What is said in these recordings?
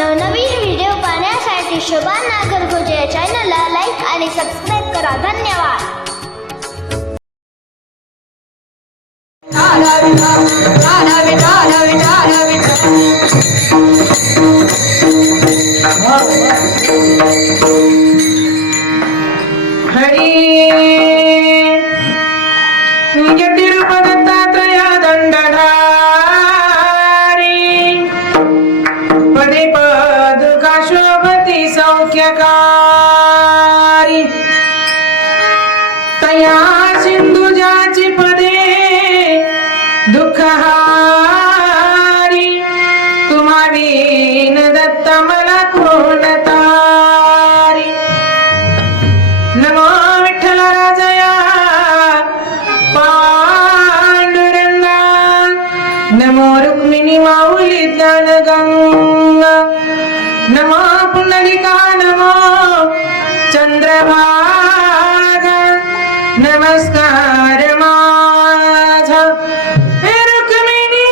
नवनवीन व्हिडिओ पाहण्यासाठी शोभा नागरगोजे या चॅनलला लाईक आणि सबस्क्राईब करा. धन्यवाद. हरी तिरुप दत्तात्रया दंडधारी पदे पदुका शोभती सौख्यकारी तया सिंधुजाची पदे दुःखहारी तुम्हा विन दत्त मला कोण तारी. नमो विठ्ठल राजया पांडुरंगा नमो रुक्मिणी माऊली ज्ञानगंगा नमो पुंडलिका नमो चंद्रभागा नमस्कार माझा हे रुक्मिणी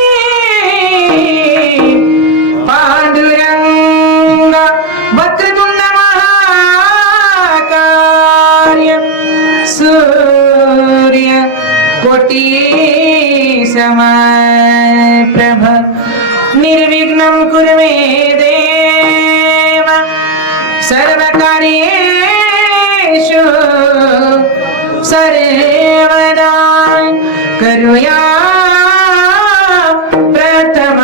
पांडुरंगा वक्रतुंड महाकाय सूर्य कोटी समप्रभ निर्विघ्नं कुरु मे देव सर्वकार्येषु सर्वदा करुया प्रथम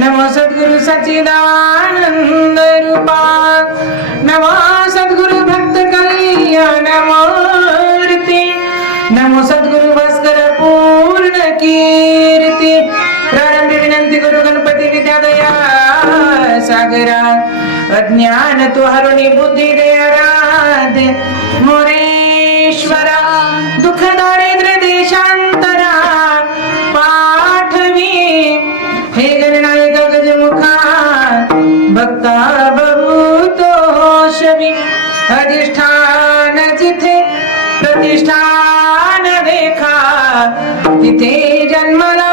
नमो सद्गुरु सच्चिदानंद रूपा नमो सद्गुरु भक्त कल्याण मूर्ती नमो सद्गुरु भास्कर पूर्ण कीर्ती. प्रारंभी विनंती करू गणपती विद्यादया सागरा अज्ञान तू हरुणी बुद्धी दे आराध्य मोरेश्वरा दुःख दारिद्र्य देशांतरा पाठवी हे गणनायक गजमुखा भक्ता बहुतोषवी अधिष्ठान जिथे प्रतिष्ठान देखा तिथे जन्मला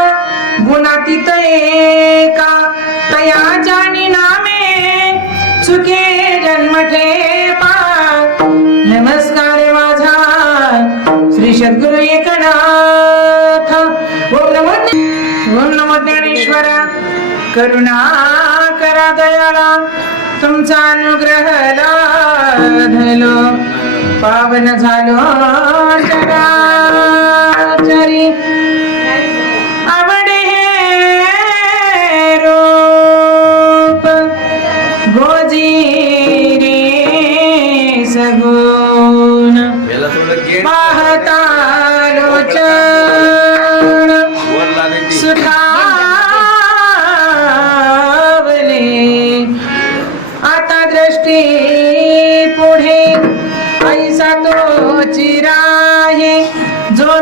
गुणातीत एका तया जानी नामे सुखे जन्म ठेपा. नमस्कार माझा श्री सद्गुरु एकनाथ. ओम नमो ज्ञानेश्वरा करुणा करा दयाला तुमचा अनुग्रह लाधलो पावन झालो चराचरी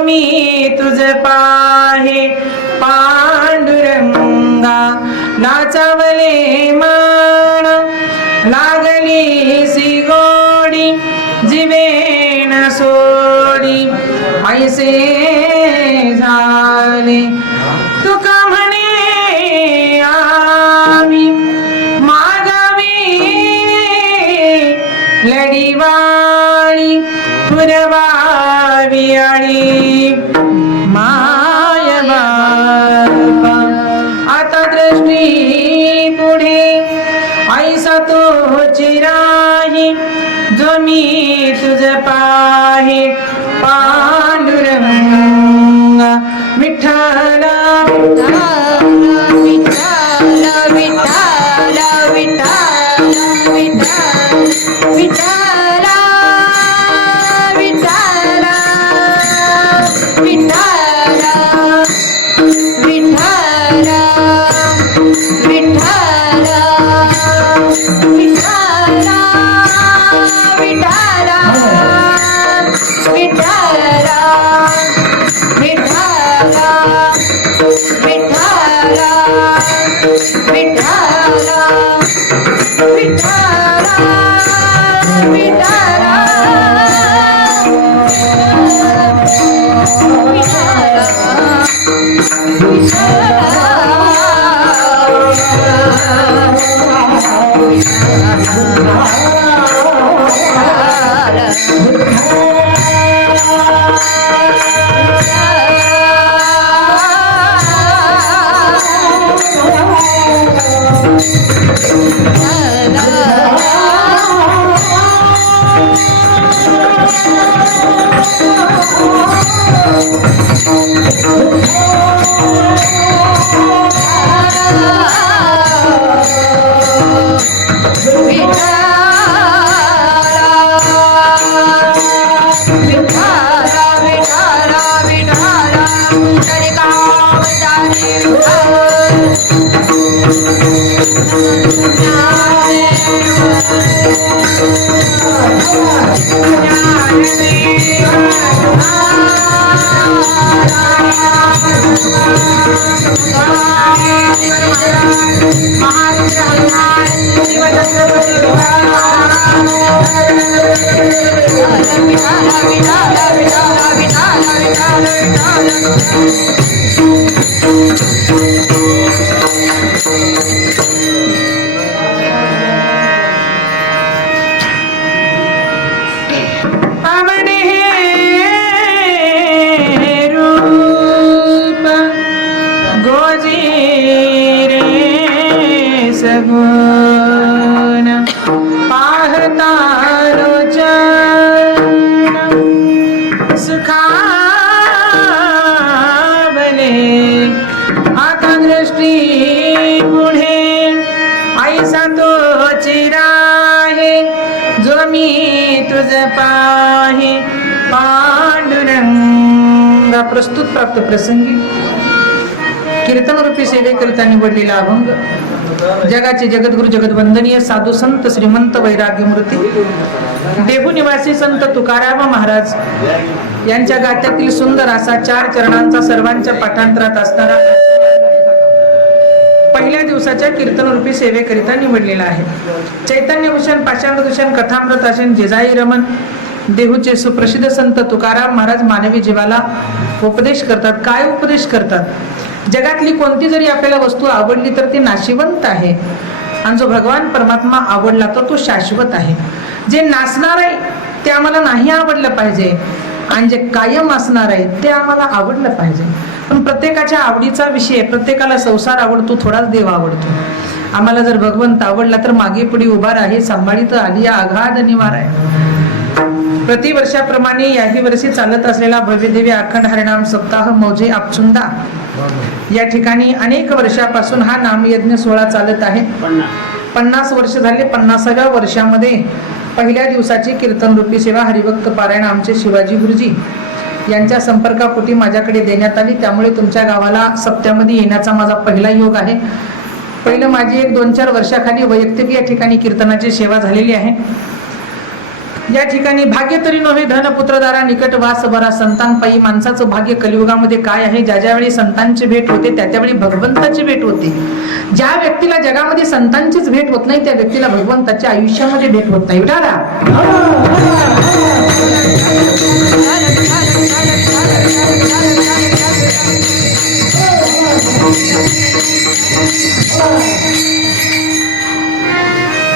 मी तुझ पाहे पांडुरंगा नाचवले मान लागली सी गोडी जीवेन सोडी ऐसे झाले तुका म्हणे आम्ही मागावी लढीवाळी पुरवावी आळी माय बापा आता दृष्टी पुढे ऐसा तो चिराही जो मी तुझ पाहे पांडुरंगा विठ्ठल विठ्ठल विठ्ठल विठ्ठल विठ्ठल विठ्ठल विठ्ठल विठ्ठल विठ्ठल विठ्ठल सगुण पाहता लोचन सुखावले आता दृष्टी पुढे ऐसा तो चिराहे जो मी तुझ पाहे पांडुरंग. प्रस्तुत प्राप्त प्रसंगी कीर्तन रूपी सेवेकरिता निवडलेला अभंग जगाचे जगद्गुरु जगदवंदनीय साधू संत श्रीमंत वैराग्य मूर्ती देहू निवासी संत तुकाराम महाराज यांच्या गात्यातील सुंदर असा 4 चरणांचा सर्वांच्या पाठांतरात असणारा पहिल्या दिवसाच्या कीर्तन रूपी सेवेकरिता निवडलेला आहे. चैतन्यभूषण पाषाणभूषण कथामृत आसन जिजाई रमण देहूचे सुप्रसिद्ध संत तुकाराम महाराज मानवी जीवाला उपदेश करतात. काय उपदेश करतात? जगातली कोणती जरी आपल्याला वस्तू आवडली तर ती नाशिवंत आहे आणि जो भगवान परमात्मा आवडला तर तो शाश्वत आहे. जे नासणार आहे ते आम्हाला नाही आवडलं पाहिजे आणि जे कायम असणार आहे ते आम्हाला आवडलं पाहिजे. पण प्रत्येकाच्या आवडीचा विषय, प्रत्येकाला संसार आवडतो, थोडाच देव आवडतो. आम्हाला जर भगवंत आवडला तर मागे पुढे उभा राही, सांभाळीत आली अगाध निवार आहे. प्रतिवर्षाप्रमाणे याही वर्षी चालत असलेला भव्यदिव्य अखंड हरिनाम सप्ताह मौजे आपचुंदा या ठिकाणी अनेक वर्षापासून हा नामयज्ञ सोहळा चालत आहे. 50 वर्ष झाले. 50व्या वर्षामध्ये पहिल्या दिवसाची कीर्तन रूपी सेवा हरिभक्त पारायण आमचे शिवाजी गुरुजी यांच्या संपर्कापोटी माझ्याकडे देण्यात आली. त्यामुळे तुमच्या गावाला सप्त्यामध्ये येण्याचा माझा पहिला योग आहे. पहिलं माझी एक 2-4 वर्षाखाली वैयक्तिक या ठिकाणी कीर्तनाची सेवा झालेली आहे. या ठिकाणी भाग्य तरी नव्हे धन पुत्रदारा निकट वास बरा संतान पायी माणसाचं भाग्य कलियुगामध्ये काय आहे? ज्या ज्यावेळी संतांची भेट होते त्या त्यावेळी भगवंताची भेट होते. ज्या व्यक्तीला जगामध्ये संतांचीच भेट होत नाही त्या व्यक्तीला भगवंताच्या आयुष्यामध्ये भेट होत नाही. विठाला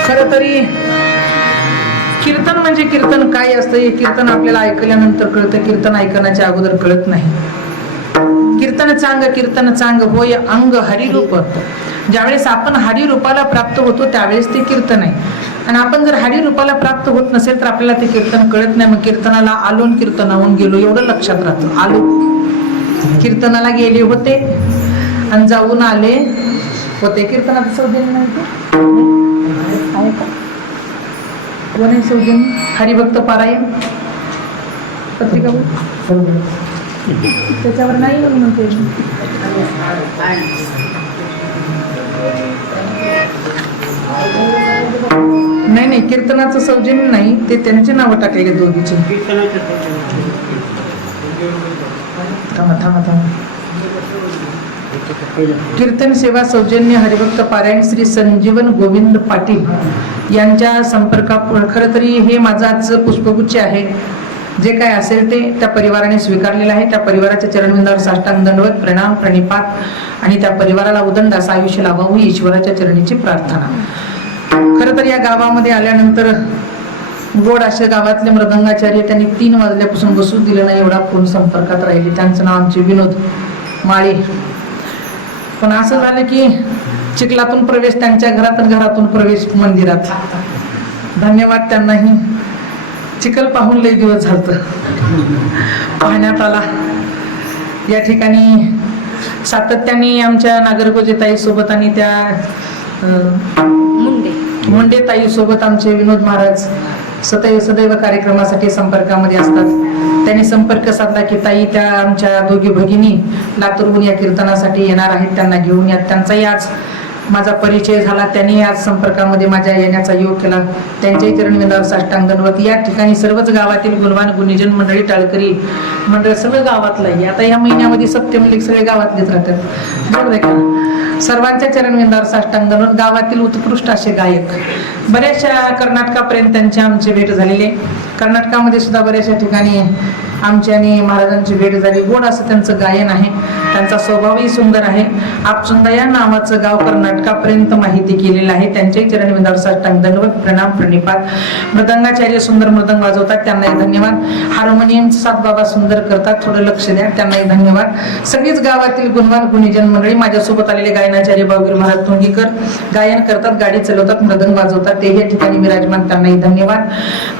खर तरी कीर्तन म्हणजे कीर्तन काय असतं हे कीर्तन आपल्याला ऐकल्यानंतर कळतं. कीर्तन ऐकण्याच्या अगोदर कळत नाही. कीर्तन चांग होय अंग हरिरूप. ज्यावेळेस आपण हरिरूपाला प्राप्त होतो त्यावेळेस ते कीर्तन आहे. आणि आपण जर हरिरूपाला प्राप्त होत नसेल तर आपल्याला ते कीर्तन कळत नाही. मग कीर्तनाला आलोन कीर्तनाहून गेलो एवढं लक्षात राहतं. आलो कीर्तनाला गेले होते आणि जाऊन आले होते. कीर्तनात सौजन्य नाही आहे का? कोण सौजन्य? हरिभक्त पारायण पत्रिका त्याच्यावर नाही म्हणते. नाही कीर्तनाचं सौजन्य नाही ते त्यांचे नाव टाकलेले दोघीचे. थांबा कीर्तन सेवा सौजन्य हरिभक्त पारायण श्री संजीवन गोविंद पाटील यांच्या संपर्कात. खरं तरी हे माझं आजचं पुष्पगुच्छ आहे. जे काय असेल ते त्या परिवाराने स्वीकारलेलं आहे. त्या परिवाराच्या चरणविंदावर साष्टांग दंडवत प्रणाम प्रणिपात आणि त्या परिवाराला उदंड असं आयुष्य लाभावं ही ईश्वराच्या चरणीची प्रार्थना. खरं तर या गावामध्ये आल्यानंतर गोड अशा गावातले मृदंगाचार्य त्यांनी 3 वाजल्यापासून बसू दिलं नाही एवढा फोन संपर्कात राहिले. त्यांचं नाव आमचे विनोद माळे. पण असं झालं की चिखलातून प्रवेश त्यांच्या घरात आणि घरातून प्रवेश मंदिरात. धन्यवाद त्यांनाही. चिखल पाहून लई दिवस झालत पाहण्यात आला. या ठिकाणी सातत्याने आमच्या नागरगोजे ताई सोबत आणि त्या मुंडे ताई सोबत आमचे विनोद महाराज सदैव कार्यक्रमासाठी संपर्कामध्ये असतात. त्यांनी संपर्क साधला की ताई त्या आमच्या दोघी भगिनी लातूरहून या कीर्तनासाठी येणार आहेत, त्यांना घेऊन या. त्यांचाही आज माझा परिचय झाला. त्यांनी आज संपर्कामध्ये माझ्या येण्याचा योग केला. त्यांच्याही चरणविंदावर साष्टांग दंडवत. या ठिकाणी सर्वच गावातील गुणवान गुणीजन मंडळी टाळकरी मंडळ सगळं गावातलं आहे. आता या महिन्यामध्ये सप्टेंबर सगळे गावातलेच राहतात बरोबर आहे का? सर्वांच्या चरणविंदावर साष्टांग दंडवत. गावातील उत्कृष्ट असे गायक बऱ्याचशा कर्नाटकापर्यंत त्यांची आमची भेट झालेली आहे. कर्नाटकामध्ये सुद्धा बऱ्याचशा ठिकाणी आमची आणि महाराजांची भेट झाली. गोड असं त्यांचं गायन आहे. त्यांचा स्वभावही सुंदर आहे. आपसुंदा या नावाचं गाव कर्नाटकापर्यंत माहिती केलेलं आहे. त्यांच्याही चरणविंदावर साष्टांग दंडवत प्रणाम प्रणिपात. मृदंगाचार्य सुंदर मृदंग वाजवतात, त्यांनाही धन्यवाद. हार्मोनियम सात बाबा सुंदर करतात, थोडं लक्ष द्या, त्यांनाही धन्यवाद. सगळीच गावातील गुणवान गुणीजन मंडळी माझ्यासोबत आलेले गायनाचार्य भाऊगिर महाराज तुंगीकर गायन करतात, गाडी चालवतात, मृदंग वाजवतात, तेही या ठिकाणी विराजमान, त्यांनाही धन्यवाद.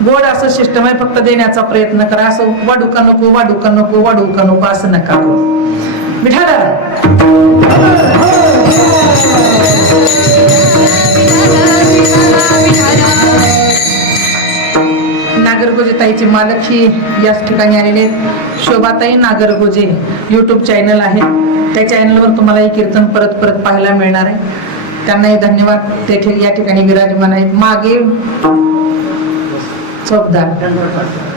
गोड असं शिष्टमय फक्त देण्याचा प्रयत्न करा. असं वाढू का नको वाढू का नको वाढू का नको असं नका करू. विठाला नागरगोजे ताईचे मालक ही याच ठिकाणी आलेले शोभाताई नागरगोजे YouTube चॅनल आहे. त्या चॅनलवर तुम्हाला हे कीर्तन परत परत पाहायला मिळणार आहे. त्यांनाही धन्यवाद. ते या ठिकाणी विराजमान आहेत. मागे चौकदार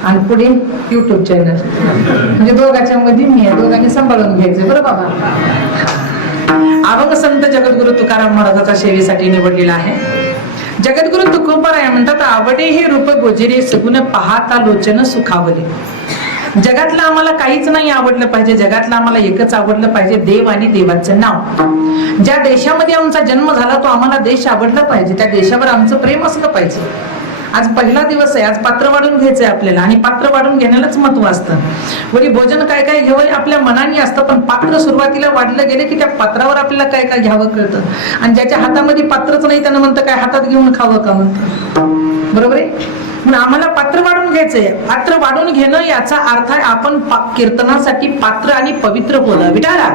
आणि पुढे YouTube चॅनल म्हणजे दोघांच्या मध्ये मी आहे. दोघांनी सांभाळून घ्यायचं बरं बाबा. अभंग संत जगद्गुरु तुकाराम महाराजाच्या सेवेसाठी निवडलेला आहे. जगद्गुरु तुकोबाराय म्हणतात, आवडे हे रूप गोजिरे सगुण पाहता लोचन सुखावले. जगातलं आम्हाला काहीच नाही आवडलं पाहिजे. जगातलं आम्हाला एकच आवडलं पाहिजे, देव आणि देवाचं नाव. ज्या देशामध्ये आमचा जन्म झाला तो आम्हाला देश आवडला पाहिजे. त्या देशावर आमचं प्रेम असलं पाहिजे. आज पहिला दिवस आहे. आज पात्र वाढून घ्यायचंय आपल्याला आणि पात्र वाढून घेण्यालाच महत्व असतं. वरी भोजन काय काय घ्यावं आपल्या मनाने असतं, पण पात्र सुरुवातीला वाढलं गेलं की त्या पात्रावर आपल्याला काय काय घ्यावं कळतं. आणि ज्याच्या हातामध्ये पात्रच नाही त्यानं म्हणतं काय हातात घेऊन खावं का म्हणतं. बरोबर आहे. म्हणून आम्हाला पात्र वाढून घ्यायचंय. पात्र वाढून घेणं याचा अर्थ आहे आपण कीर्तनासाठी पात्र आणि पवित्र होणं. विठाला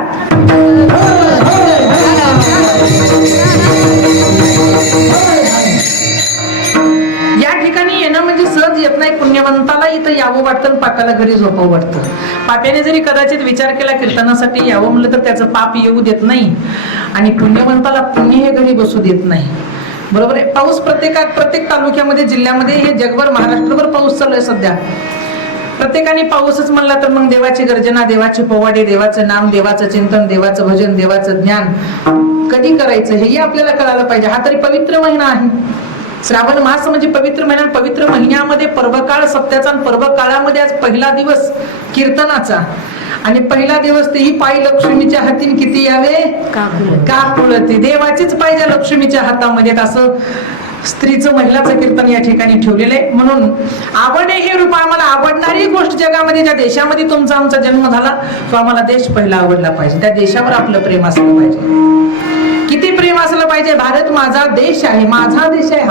या ठिकाणी येणं म्हणजे सहज येत नाही. पुण्यवंताला इथं यावं वाटतं, पापाला घरी झोपावं वाटतं. पाप्याने जरी कदाचित विचार केला कीर्तनासाठी यावं म्हणलं तर त्याचं पाप येऊ देत नाही आणि पुण्यवंताला पुण्य हे घरी बसू देत नाही. बरोबर आहे. पाऊस प्रत्येक तालुक्यामध्ये, जिल्ह्यामध्ये, हे जगभर, महाराष्ट्रभर पाऊस चालू आहे सध्या. प्रत्येकाने पाऊसच म्हणला तर मग देवाची गर्जना, देवाचे पोवाडे, देवाचं नाम, देवाचं चिंतन, देवाचं भजन, देवाचं ज्ञान कधी करायचं हेही आपल्याला कळायला पाहिजे. हा तरी पवित्र महिना आहे. श्रावण मास म्हणजे पवित्र महिना. पवित्र महिन्यामध्ये पर्वकाळ सत्याचा, आणि पर्वकाळामध्ये आज पहिला दिवस कीर्तनाचा, आणि पहिला दिवस तेही पायी लक्ष्मीच्या हातीन किती यावे काकुळती. देवाचीच पाहिजे लक्ष्मीच्या हातामध्ये. असं स्त्रीचं, महिलाचं कीर्तन या ठिकाणी ठेवलेलं आहे. म्हणून आवडे हे रूप, आम्हाला आवडणारी गोष्ट जगामध्ये, ज्या देशामध्ये तुमचा आमचा जन्म झाला तो आम्हाला देश पहिला आवडला पाहिजे. त्या देशावर आपलं प्रेम असलं पाहिजे. किती प्रेम असलं पाहिजे. भारत माझा देश आहे, माझा देश आहे.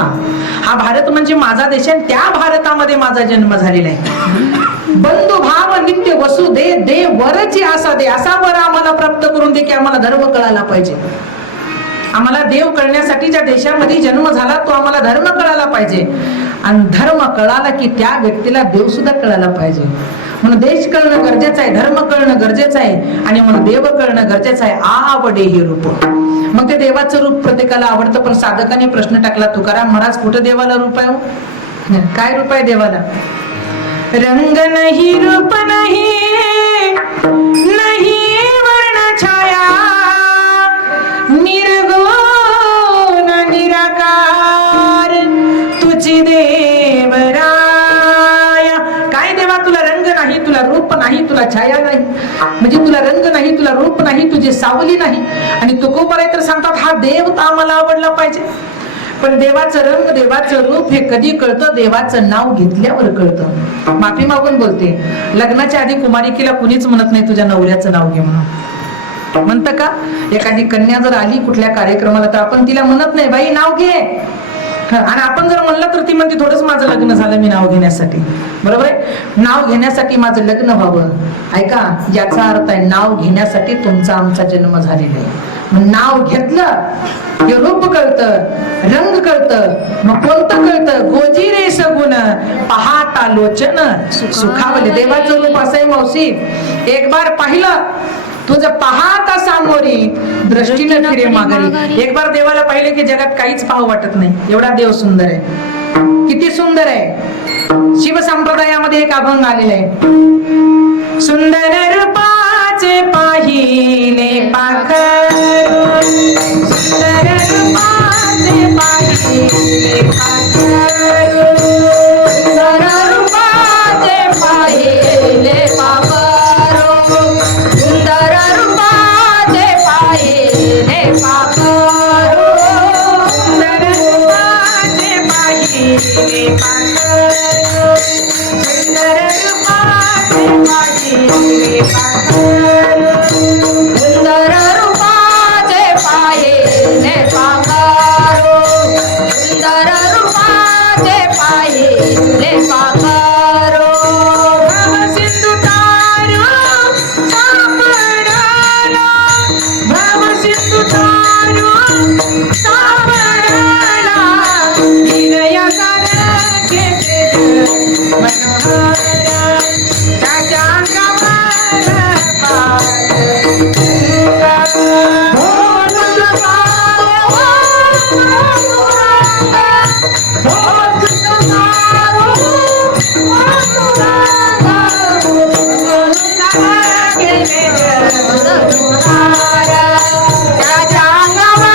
हा भारत म्हणजे माझा देश आहे. त्या भारतामध्ये माझा जन्म झालेला आहे. बंधू भाव नित्य वसु दे, दे वरची आशा दे. असा वर आम्हाला प्राप्त करून दे की आम्हाला धर्म कळायला पाहिजे. आम्हाला देव कळण्यासाठी ज्या देशामध्ये जन्म झाला तो आम्हाला धर्म कळायला पाहिजे. आणि धर्म कळाला की त्या व्यक्तीला देव सुद्धा कळायला पाहिजे. म्हणून देश कळणं गरजेचं आहे, धर्म कळणं गरजेचं आहे, आणि म्हणून देव कळणं गरजेचं आहे. आवडे हे रूप. मग ते देवाचं रूप प्रत्येकाला आवडतं. पण साधकाने प्रश्न टाकला, तुकाराम महाराज कुठं देवाला रूप आहे? काय रूप आहे देवाला? रंग नहीं, रूप नहीं, नहीं वर्ण छाया, निर्गुण निराकार तुझी देवराया. काय देवा, तुला रंग नाही, तुला रूप नाही, तुला छाया नाही. म्हणजे तुला रंग नाही, तुला रूप नाही, तुझी सावली नाही. आणि तुकोबाराय तर सांगतात हा देव तर आम्हाला आवडला पाहिजे. पण देवाचं रंग, देवाचं रूप हे कधी कळतं? देवाचं नाव घेतल्यावर कळतं. माफी मागून बोलते, लग्नाच्या आधी कुमारिकेला कुणीच म्हणत नाही तुझ्या नवऱ्याचं नाव घे म्हणून. म्हणतं का? एखादी कन्या जर आली कुठल्या कार्यक्रमाला तर आपण तिला म्हणत नाही बाई नाव घे. आणि आपण जर म्हणलं तर ती म्हणते थोडंच माझं लग्न झालं मी नाव घेण्यासाठी. बरोबर आहे. नाव घेण्यासाठी माझं लग्न व्हावं. ऐका, याचा अर्थ आहे नाव घेण्यासाठी तुमचा आमचा जन्म झालेला आहे. मग नाव घेतलं हे रूप कळतं, रंग कळतं. मग कोणतं कळतं? गोजिरे सगुण पाहता लोचन सुखावले. देवाचं रूप असं आहे मावशी, एक बार पाहिलं तुझं पाहता सामोरी दृष्टीनं फिरे माघारी. एक बार देवाला पाहिले की जगात काहीच पाहू वाटत नाही. एवढा देव सुंदर आहे. किती सुंदर आहे. शिव संप्रदायामध्ये एक अभंग आलेला आहे. सुंदर रूपाचे पाहिले पाखरू, सुंदर रूपाचे पाहिले पाखरू, सुंदर रूपाचे पाहिले पाखरू, सुंदर रूपाचे पाहिले पाखरू, सुंदर रूपाचे पाहिले पाखरू, सुंदर रूपाचे पाहिले पाखरू, सुंदर रूपाचे पाहिले पाखरू, सुंदर रूपाचे पाहिले पाखरू. भव सिंधू तारू सापडाला, भव सिंधू तारू सापडाला, हिरया सारखे मनोहर त्याच्या अंगावर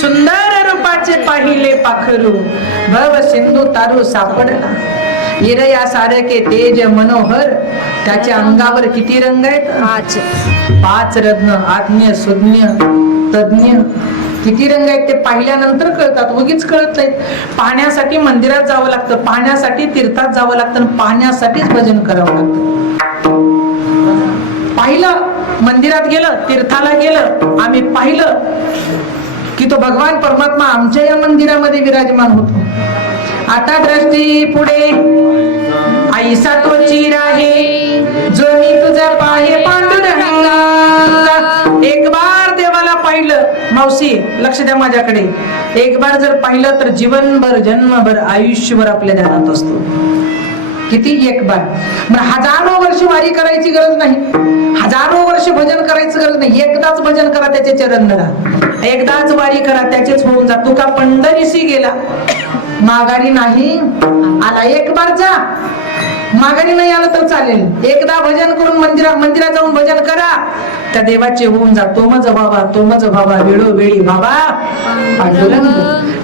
सुंदर रूपाचे पाहिले पाखरू, भव सिंधू तारू सापडला, हिरया सारखे तेज मनोहर त्याच्या अंगावर किती रंग आहेत? पाच रत्न, आज्ञ, सुज्ञ, तज्ञ. किती रंग आहेत ते पाहिल्यानंतर कळतात, उगीच कळत नाहीत. पाहण्यासाठी मंदिरात जावं लागतं, पाहण्यासाठी तीर्थात जावं लागतं, पाहण्यासाठीच भजन करावं लागतं. पाहिलं, मंदिरात गेलं, तीर्थाला गेलं, आम्ही पाहिलं की तो भगवान परमात्मा आमच्या या मंदिरामध्ये विराजमान होतो. आता दृष्टी पुढे ऐसा तो चीर आहे जो मी तुझा पाहे पांडुरंगा. एक बार देवाला पाहिलं मावशी, लक्ष द्या माझ्याकडे, एक बार जर पाहिलं तर जीवनभर, जन्मभर, आयुष्यभर आपल्या ध्यानात असतो. किती? एक बार. मग हजारो वर्ष वारी करायची गरज नाही, हजारो वर्ष भजन करायची गरज नाही. एकदाच भजन करा, त्याचे चरण धरा, एकदाच वारी करा, त्याचेच होऊन जा. तुका पंढरीशी गेला, माघारी नाही आला. एक बार जा, माघारी नाही आलं तर चालेल. एकदा भजन करून मंदिरात जाऊन भजन करा, त्या देवाचे होऊन जा. तो मज भावा वेळोवेळी भावा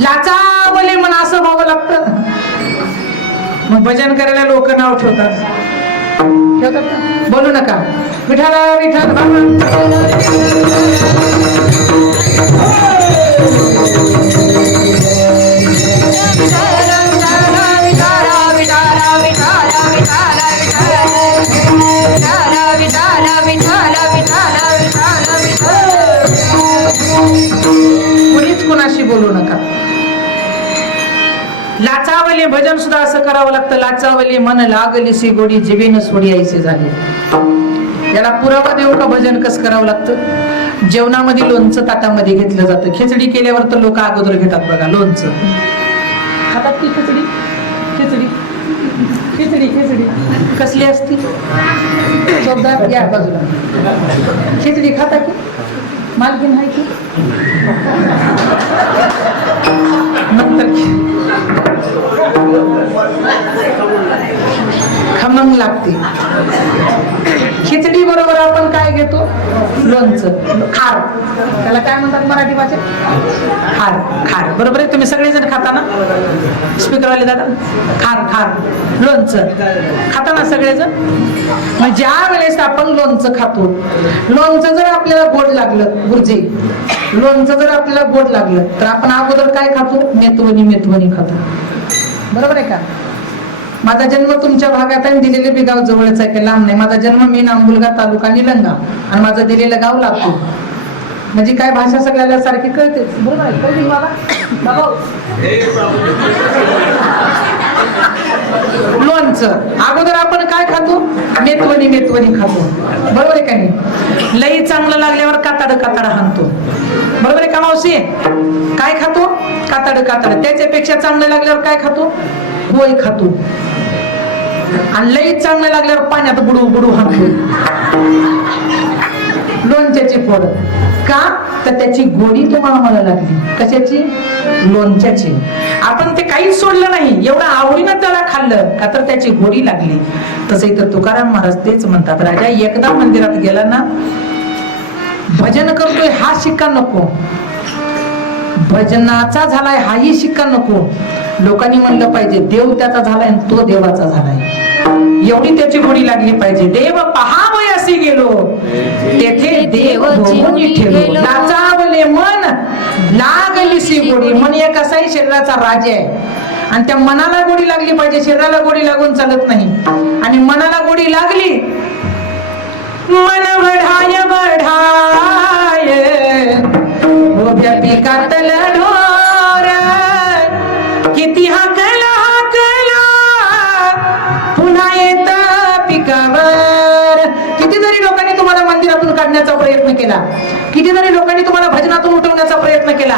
लाचावले म्हणून असं व्हावं लागतं. मग भजन करायला लोक नाव ठेवतात का? बोलू नका विठाला विठाल कुणीच कुणाशी बोलू नका. लाचावले भजन सुद्धा असं करावं लागतं. लाचावले मन लागलीसी गोडी जीवेन सोडी आईसे झाले. याला पुरावा देऊ का भजन कसं करावं लागतं? जेवणामध्ये लोणचं ताटामध्ये घेतलं जातं. खिचडी केल्यावर तर लोक अगोदर घेतात बघा लोणचं. खातात की खिचडी? खिचडी खिचडी खिचडी कसली असती? जोरदार या बाजूला. खिचडी खाता की? मालकीन आहे की? नंतर खमंग लागते. खिचडी बरोबर आपण काय घेतो? लोणचं, खार. त्याला काय म्हणतात मराठी भाषेत? खार. खार बरोबर आहे. तुम्ही सगळेजण खाता ना? स्पीकरवाले दादा, खार लोणचं खाता ना सगळेजण? मग ज्या वेळेस आपण लोणचं खातो, लोणचं जर आपल्याला गोड लागलं, गुरुजी लोणचं जर आपल्याला गोड लागलं तर आपण अगोदर काय खातो? मेथवणी खातो. बरोबर आहे का? माझा जन्म तुमच्या भागात आहे, दिलेले बी गाव जवळच आहे, काही लांब नाही. माझा जन्म मी नांबुलगा तालुका निलंगा आणि माझं दिलेलं गाव लातूर. म्हणजे काय भाषा सगळ्याला सारखी कळते. बरोबर आहे, कळली मला बाबा. लोणचं अगोदर आपण काय खातो? मेथवणी खातो. बरोबर आहे का नाही? लई चांगलं लागल्यावर काताड हाणतो. बरोबर आहे का मावशी? काय खातो? काताड. त्याच्यापेक्षा चांगलं लागल्यावर काय खातो? पोळी खातो. आणि लई चांगलं लागल्यावर पाण्यात बुडू हाणतो. लोणच्याची फोड का? तर त्याची गोडी तुम्हाला मला लागली. कशाची? लोणच्याची. आपण ते काहीच सोडलं नाही, एवढं आवडीनं त्याला खाल्लं का तर त्याची गोडी लागली. तसं इथं तुकाराम महाराज तेच म्हणतात, राजा एकदा मंदिरात गेला ना, भजन करतोय हा शिक्का नको, भजनाचा झालाय हाही शिक्का नको. लोकांनी म्हणलं पाहिजे देव त्याचा झालाय आणि तो देवाचा झालाय, एवढी त्याची गोडी लागली पाहिजे. देव पहावयासी गेलो तेथे देव धोनी ठेवलो. लाचावले मन लागलीसी गोडी. मन एक असाही शरीराचा राजा आहे आणि त्या मनाला गोडी लागली पाहिजे. शरीराला गोडी लागून चालत नाही. आणि मनाला गोडी लागली, मन बढाय उभ्या पिकातल ढोर किती हाकला पुन्हा येत पिकावर. किती जरी लोकांनी तुम्हाला मंदिरातून काढण्याचा प्रयत्न केला, किती जरी लोकांनी तुम्हाला भजनातून उठवण्याचा प्रयत्न केला,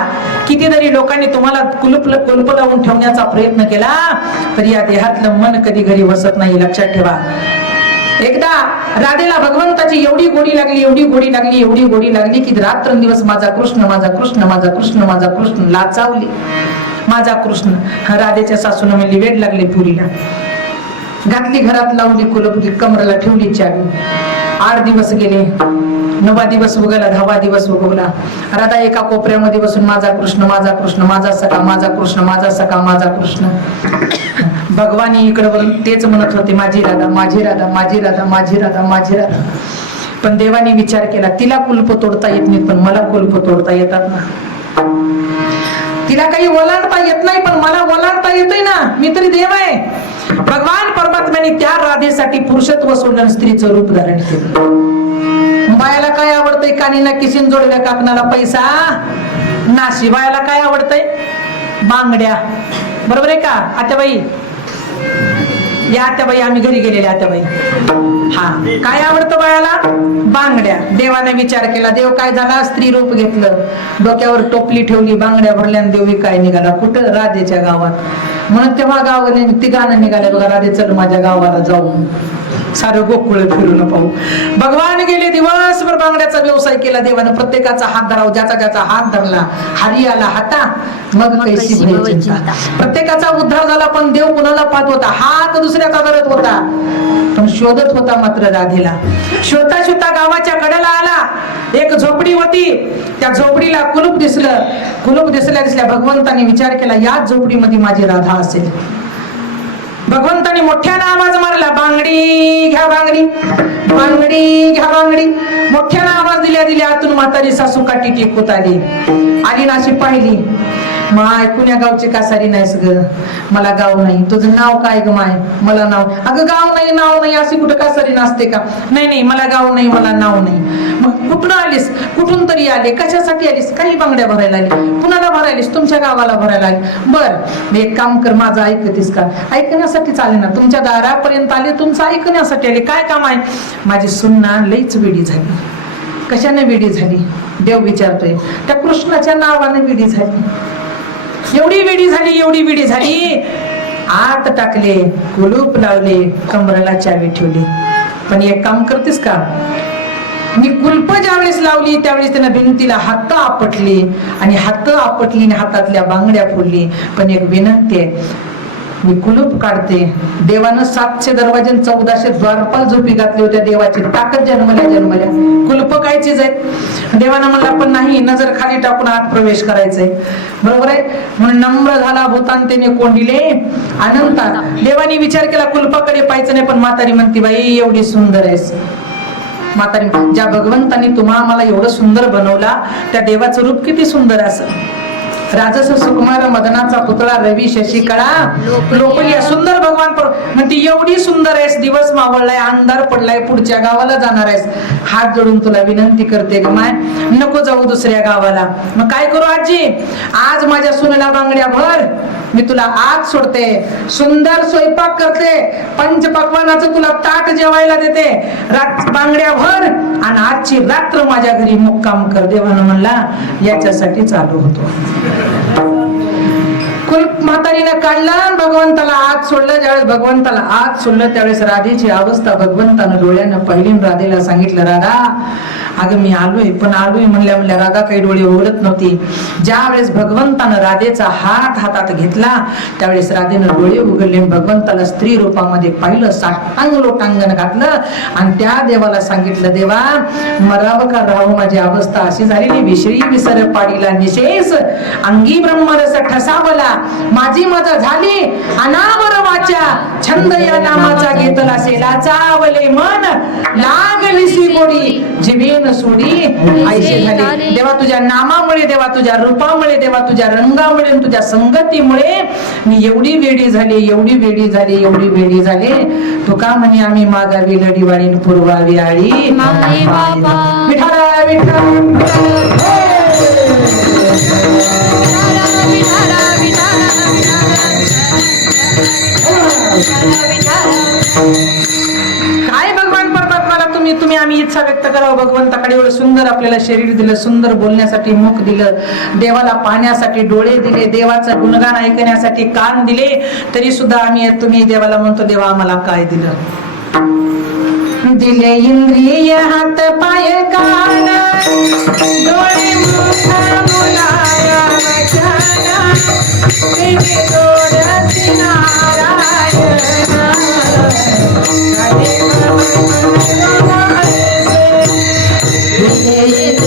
किती जरी लोकांनी तुम्हाला कुलप लावून ठेवण्याचा प्रयत्न केला, तरी या देहातलं मन कधी घरी बसत नाही. लक्षात ठेवा. एकदा राधेला भगवंताची एवढी गोडी लागली की रात्रंदिवस माझा कृष्ण लाचावली. माझा कृष्ण. राधेच्या सासून म्हणली वेड लागले पुरीला. घातली घरात, लावली कुलप, कमराला ठेवली चावी. 8 दिवस गेले, 9वा दिवस उगवला, 10वा दिवस उगवला. राधा एका कोपऱ्यामध्ये बसून माझा कृष्ण माझा सखा. भगवानी इकडे वरून तेच म्हणत होते, माझी राधा. पण देवानी विचार केला, तिला कुलप तोडता येत नाही पण मला कुलप तोडता येतात ना. तिला काही ओलांडता येत नाही पण मला ओलांडता येतोय ना, मी तरी देव आहे. भगवान परमात्म्याने त्या राधेसाठी पुरुषत्व सोडून स्त्रीचं रूप धारण केलं. बायाला काय आवडतंय? कानीला किशीन जोडल्या, काकणाला पैसा नाशी. बायाला काय आवडतंय? बांगड्या. बरोबर आहे का आत्याबाई? या आत्याबाई, आम्ही घरी गेलेल्या आत्याबाई. हा, काय आवडतं बाळाला? बांगड्या. देवाने विचार केला, देव काय झाला? स्त्री रूप घेतलं, डोक्यावर टोपली ठेवली, बांगड्या भरल्या आणि देव काय निघाला? कुठं? राधेच्या गावात. म्हणून तेव्हा ती गाणं निघाले बघा, राधे चल माझ्या गावाला जाऊ, सारं गोकुळ फिरून पाहू. भगवान गेले, दिवसभर बांगड्याचा व्यवसाय केला देवानं. प्रत्येकाचा हात धराव, ज्याचा ज्याचा हात धरला, हरी आला हाता, मग कैसी भय चिंता. प्रत्येकाचा उद्धार झाला, पण देव कुणाला पाहत होता? हात दुसऱ्याचा धरत होता, पण शोधत होता मात्र राधेला. शोधता शोधता गावाच्या कडेला आला, एक झोपडी होती, त्या झोपडीला कुलूप दिसलं. कुलूप दिसल्या भगवंताने विचार केला, याच झोपडीमध्ये माझी राधा असेल. भगवंताने मोठ्यानं आवाज मारला, बांगडी घ्या बांगडी, बांगडी घ्या बांगडी. मोठ्यानं आवाज दिल्या आतून म्हातारी सासू काठी टेकत आली. नाशी पाहिली, माय कुण्या गावची कासारी नाहीस ग? मला गाव नाही. तुझं नाव काय ग माय? मला नाव. अगं गाव नाही, नाव नाही, अशी कुठं कासारी नसते का? नाही नाही, मला गाव नाही, मला नाव नाही. मग कुठून आलीस? कुठून तरी आले. कशासाठी आलीस? काही बांगड्या भरायला आली. कुणाला भरायलीस? तुमच्या गावाला भरायला आली. बर, मी एक काम कर, माझं ऐकतीस का? ऐकण्यासाठी चालेल ना. तुमच्या दारापर्यंत आले, तुमचं ऐकण्यासाठी आले. काय काम आहे? माझी सुन्ना लईच वेडी झाली. कशाने वेडी झाली? देव विचारतोय. त्या कृष्णाच्या नावाने वेडी झाली. एवढी वेडी झाली, एवढी वेडी झाली, आत टाकले, कुलूप लावले, कमराला चावी ठेवली. पण एक काम करतेस का? मी कुलप ज्यावेळेस लावली त्यावेळेस त्यांना भिंतीला हात आपटली, आणि हात आपटली आणि हातातल्या बांगड्या फोडली. पण एक विनंती आहे, मी कुलूप काढते. देवानं 700 दरवाजे 1400 द्वारपाल झोपी घातले होत्या. देवाची ताकद जन्मल्या जन्मल्या. कुलूप काय चीज आहेत? देवानं म्हणला पण नाही, नजर खाली टाकून आत प्रवेश करायचंय. बरोबर आहे. म्हणून नम्र झाला भूतांतेने कोंडिले अनंता. देवानी विचार केला, कुलपाकडे पाहायचं नाही. पण म्हातारी म्हणती, बाई एवढी सुंदर आहेस. म्हातारी, ज्या भगवंतानी तुम्हा आम्हाला एवढं सुंदर बनवला, त्या देवाचं रूप किती सुंदर असं. राजस सुकुमार मदनाचा पुतळा रवी शशिकळा लोकलिया. सुंदर भगवान म्हणते, एवढी सुंदर आहेस, दिवस मावळलाय, अंधार पडलाय, पुढच्या गावाला जाणार आहेस, हात जोडून तुला विनंती करते ग माय, नको जाऊ दुसऱ्या गावाला. मग काय करू आजी? आज माझ्या सुनेला बांगड्या भर, मी तुला आज सोडते, सुंदर स्वयंपाक करते, पंचपक्वानाचं तुला ताट जेवायला देते, बांगड्या भर आणि आजची रात्र माझ्या घरी मुक्काम कर. देवानं म्हणला, याच्यासाठी चालू होतो. कुलप म्हातारीनं काढलं, भगवंताला आत सोडलं. ज्यावेळेस भगवंताला आत सोडलं त्यावेळेस राधेची अवस्था भगवंतानं डोळ्यानं पहिली. राधेला सांगितलं, राधा अगं मी आलोय, पण आलोय म्हणल्या राधा काही डोळे उघडत नव्हती. ज्या वेळेस भगवंतानं राधेचा हात हातात घेतला त्यावेळेस राधेनं डोळे उघडले, भगवंताला स्त्री रूपामध्ये पाहिलं, साष्टांग लोटांगण घातलं आणि त्या देवाला सांगितलं, देवा मराव का राहू, माझी अवस्था अशी झालेली, विषयी विसर पाडीला निशेष, अंगी ब्रह्मरस ठसावला, माझी मजा झाली अनावर वाचा, छंद या नामाचा घेतला सेलाचावले मन, लागली सी गोडी जिभेन सोडी ऐसे झाले. देवा तुझ्या नामामुळे, देवा तुझ्या रूपामुळे, देवा तुझ्या रंगामुळे, तुझ्या संगतीमुळे मी एवढी वेडी झाली, एवढी वेडी झाली, एवढी वेडी झाली. तुका म्हणे आम्ही मागावी लढीवाळी पूर्वावी आळी. विठाला विठा काय भगवान परमात्माला तुम्ही आम्ही इच्छा व्यक्त करावं भगवंताकडे. एवढं सुंदर आपल्याला शरीर दिलं, सुंदर बोलण्यासाठी मुख दिलं, देवाला पाहण्यासाठी डोळे दिले, देवाचं गुणगान ऐकण्यासाठी कान दिले, तरी सुद्धा आम्ही तुम्ही देवाला म्हणतो, देवा आम्हाला काय दिलं? दिले इंद्रिय हात पाय कान, डोळे मुख मुलाया वचन, दिले डोळ्यासी नारायण. Yeah.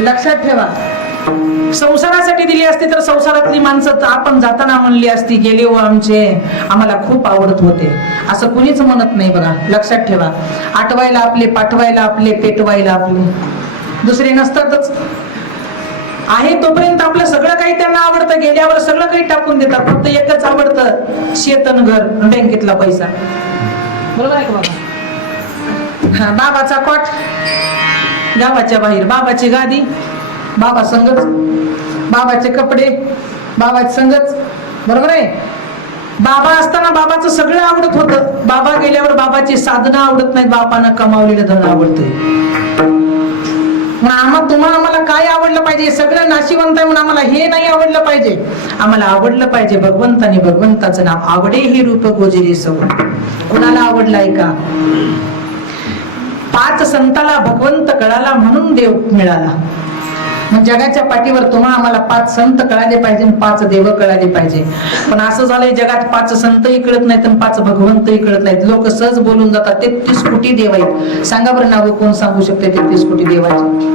लक्षात ठेवा, संसारासाठी दिली असती तर संसारातली माणसं आपण जाताना म्हणली असती, गेले हो आमचे, आम्हाला खूप आवडत होते, असं कुणीच म्हणत नाही बघा. लक्षात ठेवा, आठवायला आपले, पाठवायला आपले, पेटवायला आपले, दुसरे नसतातच. आहे तोपर्यंत आपलं सगळं काही त्यांना आवडतं, गेल्यावर सगळं काही टाकून देतात, फक्त एकच आवडतं, शेतन घर, बँकेतला पैसा. बरोबर आहे का बाबा? हा, बाबाचा कॉट गावाच्या बाहेर, बाबाची गादी बाबा संगच, बाबाचे कपडे बाबा संगच. बरोबर आहे? बाबा असताना बाबाचं सगळं आवडत होतं, बाबा गेल्यावर बाबाची साधनं आवडत नाहीत, बापानं कमावलेलं धन आवडतंय. आम्हाला काय आवडलं पाहिजे? सगळं नाशिवंत आहे म्हणून आम्हाला हे नाही आवडलं पाहिजे, आम्हाला आवडलं पाहिजे भगवंताने भगवंताचं नाव. आवडे हे रूप गोजिरी सौ. कुणाला आवडलाय का? 5 संताला भगवंत कळाला म्हणून देव मिळाला. मग जगाच्या पाठीवर आम्हाला 5 संत कळाले पाहिजे, 5 देव कळाले पाहिजे. पण असं झालंय जगात 5 संतही कळत नाहीत आणि 5 भगवंतही कळत नाहीत. लोक सहज बोलून जातात 33 कोटी देव आहेत. सांगा बरं नाव कोण सांगू शकते 33 कोटी देवाचे?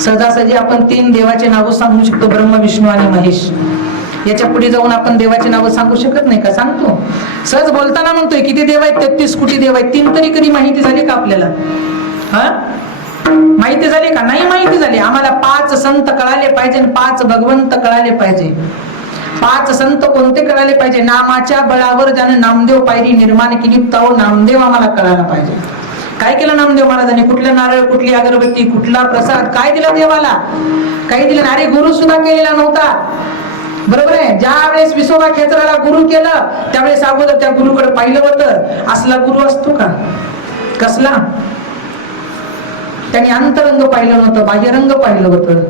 सहजासहजी आपण 3 देवाचे नावं सांगू शकतो, ब्रह्म, विष्णू आणि महेश. याच्या पुढे जाऊन आपण देवाचे नावं सांगू शकत नाही का? सांगतो. सहज बोलताना म्हणतोय किती देव आहेत? 33 कोटी देव आहेत. 3 तरी कधी माहिती झाली का आपल्याला? हा, माहिती झाली का? नाही माहिती झाली. आम्हाला 5 संत कळाले पाहिजे, 5 भगवंत कळाले पाहिजे. 5 संत कोणते कळाले पाहिजे? नामाच्या बळावर ज्यानं नामदेव पायरी निर्माण केली, तो नामदेव आम्हाला कळायला पाहिजे. काय केलं नामदेव महाराजांनी? कुठलं नारळ, कुठली अगरबत्ती, कुठला प्रसाद, काय दिलं देवाला? काही दिलं नाही. अरे गुरु सुद्धा केलेला नव्हता. बरोबर आहे? ज्या वेळेस विसोबा खेचराला गुरु केलं त्यावेळेस अगोदर त्या गुरुकडे पाहिलं होतं. असला गुरु असतो का? कसला? त्यांनी अंतरंग पाहिलं नव्हतं, बाह्यरंग पाहिलं होतं.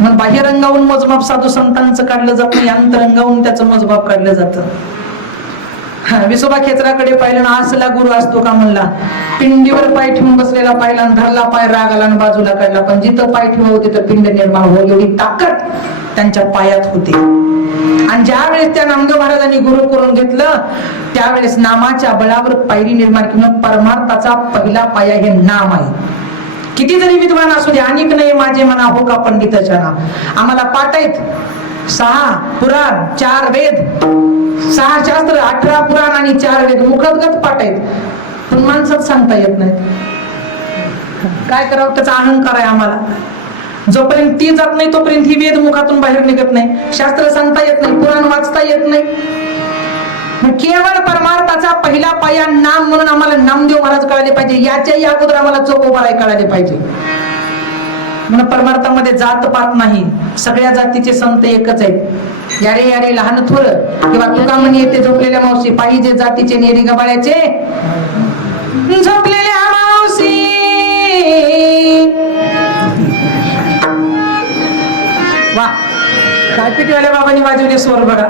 मग बाह्यरंगावून मोजमाप साधू संतांचं काढलं जात नाही, अंतरंगावून त्याचं मोजमाप काढलं जातं. विसोबा खेचराकडे पाहिलं ना, असला गुरु असतो का म्हणला? पिंडीवर पाय ठेवून बसलेला पाहिला, धरला पाय, राग आला आणि बाजूला काढला. पण जिथं पाय ठेवून होते तर पिंड निर्माण हो, एवढी ताकद त्यांच्या पायात होती. आणि ज्या वेळेस त्या नामदेव महाराजांनी गुरु करून घेतलं त्यावेळेस नामाच्या बळावर पायरी निर्माण केली. परमार्थाचा पहिला पाया हे नाम आहे. किती जरी विद्वान असू दे, अनेक नाही माझे म्हणा हो का पंडिताच्या नाम. आम्हाला पाठ आहेत 6 पुराण, 4 वेद, 6 शास्त्र, 18 पुराण आणि 4 वेद मुखगत पाठ आहेत. पण माणसात सांगता येत नाहीत. काय करावं? त्याचा अहंकार आहे आम्हाला. जोपर्यंत ती जात नाही तोपर्यंत ही वेद मुखातून बाहेर निघत नाही, शास्त्र सांगता येत नाही, पुराण वाचता येत नाही. केवळ परमार्थाचा पहिला पाया नाम म्हणून आम्हाला नामदेव महाराज कळाले पाहिजे. याच्याही अगोदर आम्हाला चोखोबाराय कळाले पाहिजे. म्हणून परमार्थामध्ये जात पात नाही, सगळ्या जातीचे संत एकच आहेत. यारे यारे लहान थोर किंवा तुका म्हणे येते झोपलेल्या मावशी, पाहिजे जातीचे नेरी गबाळ्याचे झोपलेल्या मावशी. वा, काय पिटीवाल्या बाबांनी वाजवले स्वर बघा.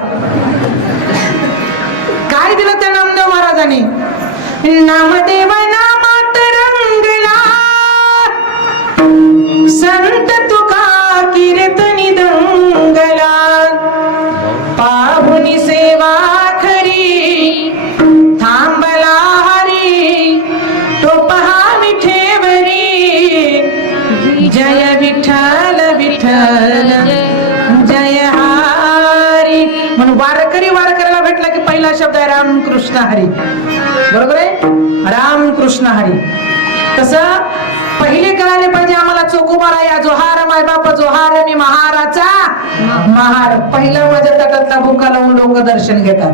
काय दिलं त्या नामदेव महाराजांनी? नामदेव नामात रंगला, संत तुका कीर्तनी दंगला, पाहुनी सेवा खरी थांबला हरी, तो पहा विठेवरी, जय विठ्ठल विठ्ठल जय हरी. म्हणून वारकऱ्याला भेटला की पहिला शब्द आहे रामकृष्ण हरी. बरोबर आहे? रामकृष्ण हरी. तसं पहिले कळाले पाहिजे आम्हाला चोखोबाराया. जोहार माय बाप जोहार, मी महाराचा महार. पहिला माझ्या तटातला भुका लावून लोक दर्शन घेतात,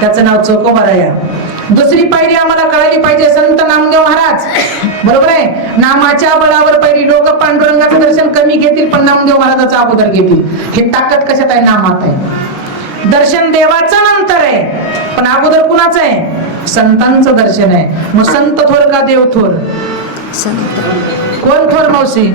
त्याचं नाव चोखोबाराया. दुसरी पायरी आम्हाला कळाली पाहिजे संत नामदेव महाराज. बरोबर आहे? नामाच्या बळावर पहिली लोक पांडुरंगाचं दर्शन कमी घेतील पण नामदेव महाराजाचं अगोदर घेतील. हे ताकद कशात आहे? नामात आहे. दर्शन देवाचं नंतर आहे पण अगोदर कुणाचं आहे? संतांचं दर्शन आहे. मग संत थोर का देव थोर? कोण थोर मावशी?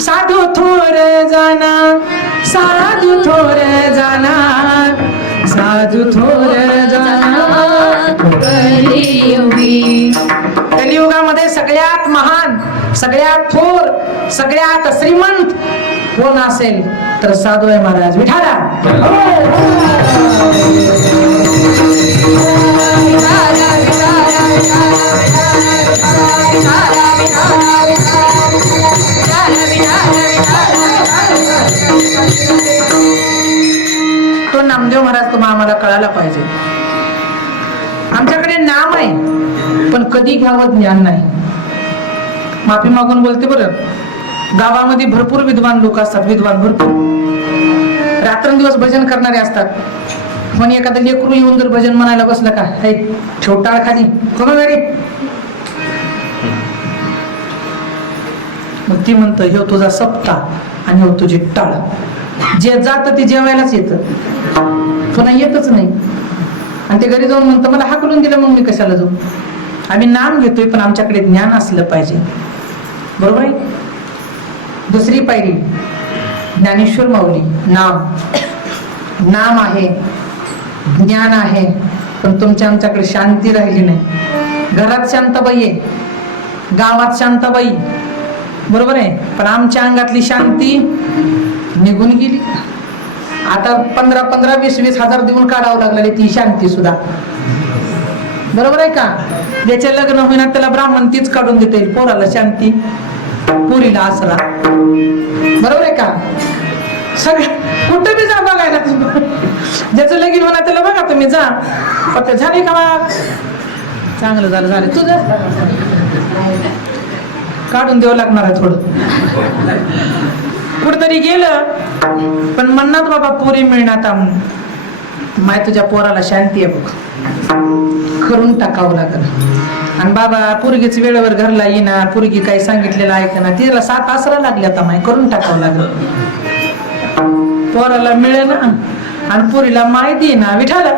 साधू थोर जाणार, साधू थोर जाणार, साधू थोर जाणार कलियुगी. कलियुगामध्ये सगळ्यात महान, सगळ्यात थोर, सगळ्यात श्रीमंत कोण असेल तर साधू आहे महाराज. विठाला विठाला महाराज तुम्हाला आम्हाला कळायला पाहिजे. आमच्याकडे नाम आहे पण कधी घ्यावं ज्ञान नाही. माफी मागून बोलते बरं. गावामध्ये भरपूर विद्वान लोक असतात, विद्वान भरपूर रात्रंदिवस भजन करणारे असतात. पण एखादं लेकरू येऊन जर भजन म्हणायला बसलं का, हे ठेव टाळ खाली, रे. मग ती म्हणतं हे तुझा सप्ता आणि हे तुझी टाळ. जे जात ते जेवायलाच येतं, पुन्हा येतच नाही. आणि ते घरी जाऊन म्हणतं मला हाकलून दिलं, मग मी कशाला जाऊ. आम्ही नाम घेतोय पण आमच्याकडे ज्ञान असलं पाहिजे. बरोबर आहे. दुसरी पायरी ज्ञानेश्वर माऊली. नाम आहे, ज्ञान आहे, पण तुमच्या आमच्याकडे शांती राहिली नाही. घरात शांताबाई आहे, गावात शांताबाई, बरोबर आहे, पण आमच्या अंगातली शांती निघून गेली. आता 15 20 हजार देऊन काढावं लागले ती शांती सुद्धा. बरोबर आहे का. ज्याचे लग्न होईना त्याला ब्राह्मण तीच काढून देता येईल. पोराला शांती, पुरीला आसरा. बरोबर आहे का. सगळं कुठं बी जा बघायला. ज्याचं लगीन होणार त्याला बघा तुम्ही, जा. फक्त झाले का बा, चांगलं झालं तुझं, काढून द्यावं लागणार आहे थोडं. कुठतरी गेलं पण म्हणणार बाबा पोरी मिळणार, माय तुझ्या पोराला शांती आहे बघ, करून टाकावं लागल. आणि बाबा पोरगीच वेळेवर घरला येणार, पोरगी काही सांगितलेलं ऐकणार, तिला 7 आसरा लागले, आता माय करून टाकावं लागल. पोराला मिळे ना आणि पोरीला माय दे ना विठाला.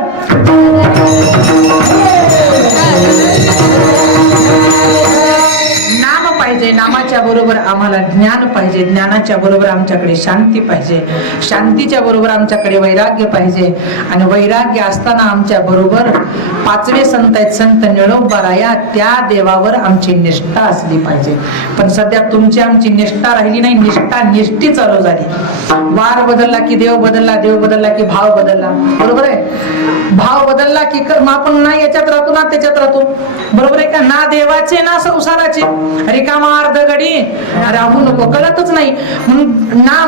नाम पाहिजे, नामाच्या बरोबर आम्हाला ज्ञान पाहिजे, ज्ञानाच्या बरोबर आमच्याकडे शांती पाहिजे, शांतीच्या बरोबर आमच्याकडे वैराग्य पाहिजे. आणि वैराग्य असताना आमच्या बरोबर 5वे संत आहेत, संत निळोबाराया, त्या देवावर आमची निष्ठा असली पाहिजे. पण सध्या तुमची आमची निष्ठा राहिली नाही, निष्ठी चालू झाली. वार बदलला की देव बदलला, देव बदलला की भाव बदलला. बरोबर आहे. भाव बदलला की आपण ना याच्यात राहतो ना त्याच्यात राहतो. बरोबर आहे का. ना देवाचे ना संसाराचे. रिकामा अर्ध घडी राहू नको, कळतच नाही. म्हणून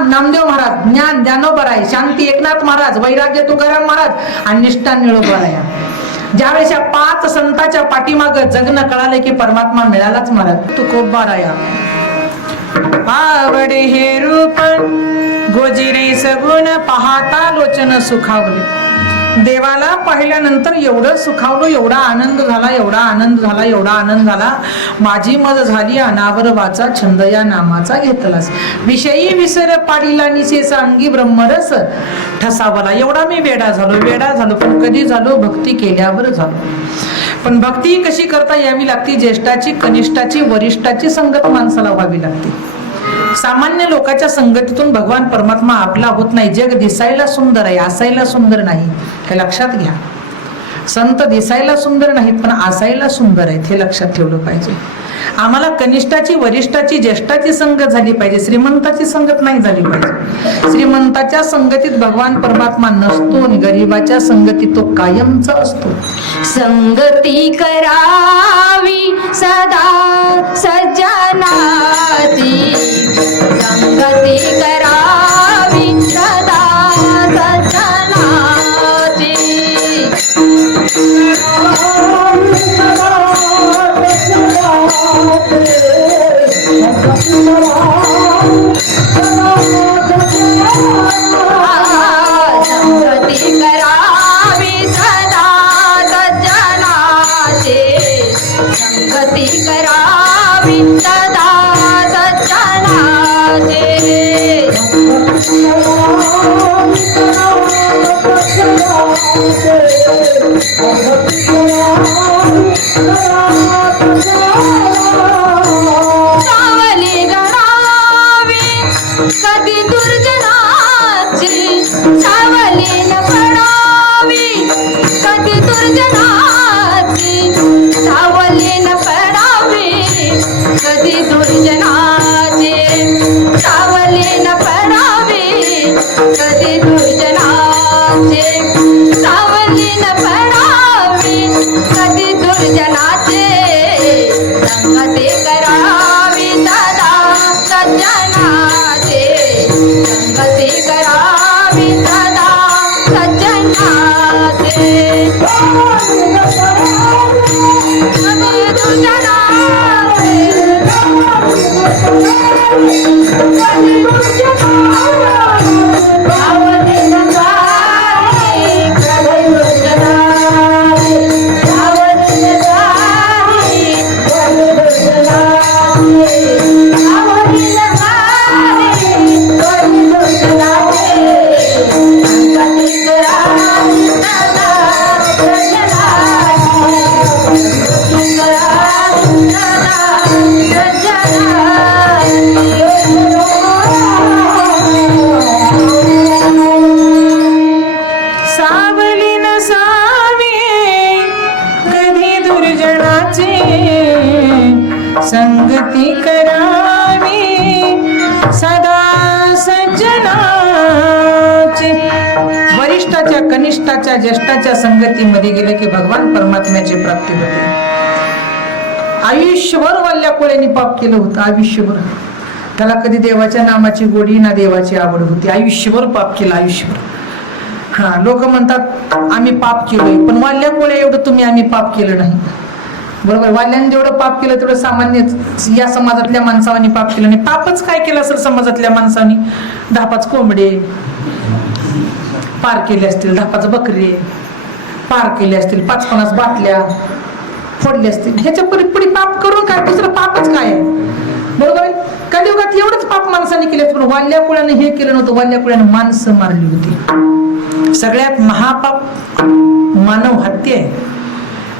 नामदेव महाराज, ज्ञान ज्ञानोबराय, शांती एकनाथ महाराज, वैराग्य तुकाराम महाराज आणि निष्ठा निळोबाराया. ज्यावेळेस या 5 संतांच्या पाठीमाग जगणं कळाले की परमात्मा मिळालाच महाराज. तुकोबाराया. आवडे हे रूप गोजिरे सगुण, पाहता लोचन सुखावले. देवाला पाहिल्यानंतर एवढं सुखावलं, एवढा आनंद झाला, एवढा आनंद झाला, एवढा आनंद झाला. माझी मज झाली अनावर वाचा, छंद या नामाचा घेतलास. विषयी विसर पाडीला निशेचा, अंगी ब्रह्मरस ठसावला. एवढा मी वेडा झालो. पण कधी झालो, भक्ती केल्यावर झालो. पण भक्ती कशी करता यावी लागती. ज्येष्ठाची, कनिष्ठाची, वरिष्ठाची संगत माणसाला व्हावी लागते. सामान्य लोकांच्या संगतीतून भगवान परमात्मा आपला होत नाही. जग दिसायला सुंदर आहे, असायला सुंदर नाही, हे लक्षात घ्या. संत दिसायला सुंदर नाहीत पण असायला सुंदर आहेत, हे लक्षात ठेवलं पाहिजे. आम्हाला कनिष्ठाची, वरिष्ठाची, ज्येष्ठाची संगत झाली पाहिजे, श्रीमंताची संगत नाही झाली पाहिजे. श्रीमंताच्या संगतीत भगवान परमात्मा नसतो आणि गरीबाच्या संगतीत तो कायमचा असतो. संगती करावी सदा सज्जनाची, संगती करावी सदा सज्जनाची. संगती करावी सदा सज्जनाची, संगती करावी सदा सज्जनाची. सावली गणावी कधी दुर्जनाची, सावली न पडावी कधी दुर्जनाची, सावली न पडावी कधी दुर्जनाची, सावली न पडावी कधी दुर्जनाची, सावली न पडावी कधी दुर्जनाची. संगती करावी सदा सज्जनाची, संगती करावी सदा सज्जनाची. सावली नसावी कधी दुर्जनाची संगती करावी सदा सज्जनाची. वरिष्ठाच्या कनिष्ठाच्या ज्येष्ठाच्या संगतीमध्ये गेले की भगवान परमात्म्याची प्राप्ती होते. आयुष्यभर वाल्या कोळ्यांनी पाप केलं होतं, आयुष्यभर. त्याला कधी देवाच्या नामाची गोडी ना देवाची आवड होती. आयुष्यभर पाप केलं, आयुष्यभर. हा, लोक म्हणतात आम्ही पाप केलोय, पण वाल्या कोळ्या एवढं तुम्ही आम्ही पाप केलं नाही. बरोबर, वाल्याने जेवढं पाप केलं तेवढं सामान्य या समाजातल्या माणसाने पाप केलं नाही. पापच काय केलं असेल समाजातल्या माणसाने? 10-5 कोंबडे पार केले असतील, 10-5 बकरे पार केले असतील, 5-50 बाटल्या फोडले असतील. ह्याच्या पुढे पाप करून काय, दुसरं पापच काय आहे? बरोबर आहे. कलियुगात एवढंच पाप माणसाने केले, पण वाल्या कुळ्याने हे केलं नव्हतं. वाल्या कुळ्याने माणसं मारली होती. सगळ्यात महापाप मानव हत्या आहे.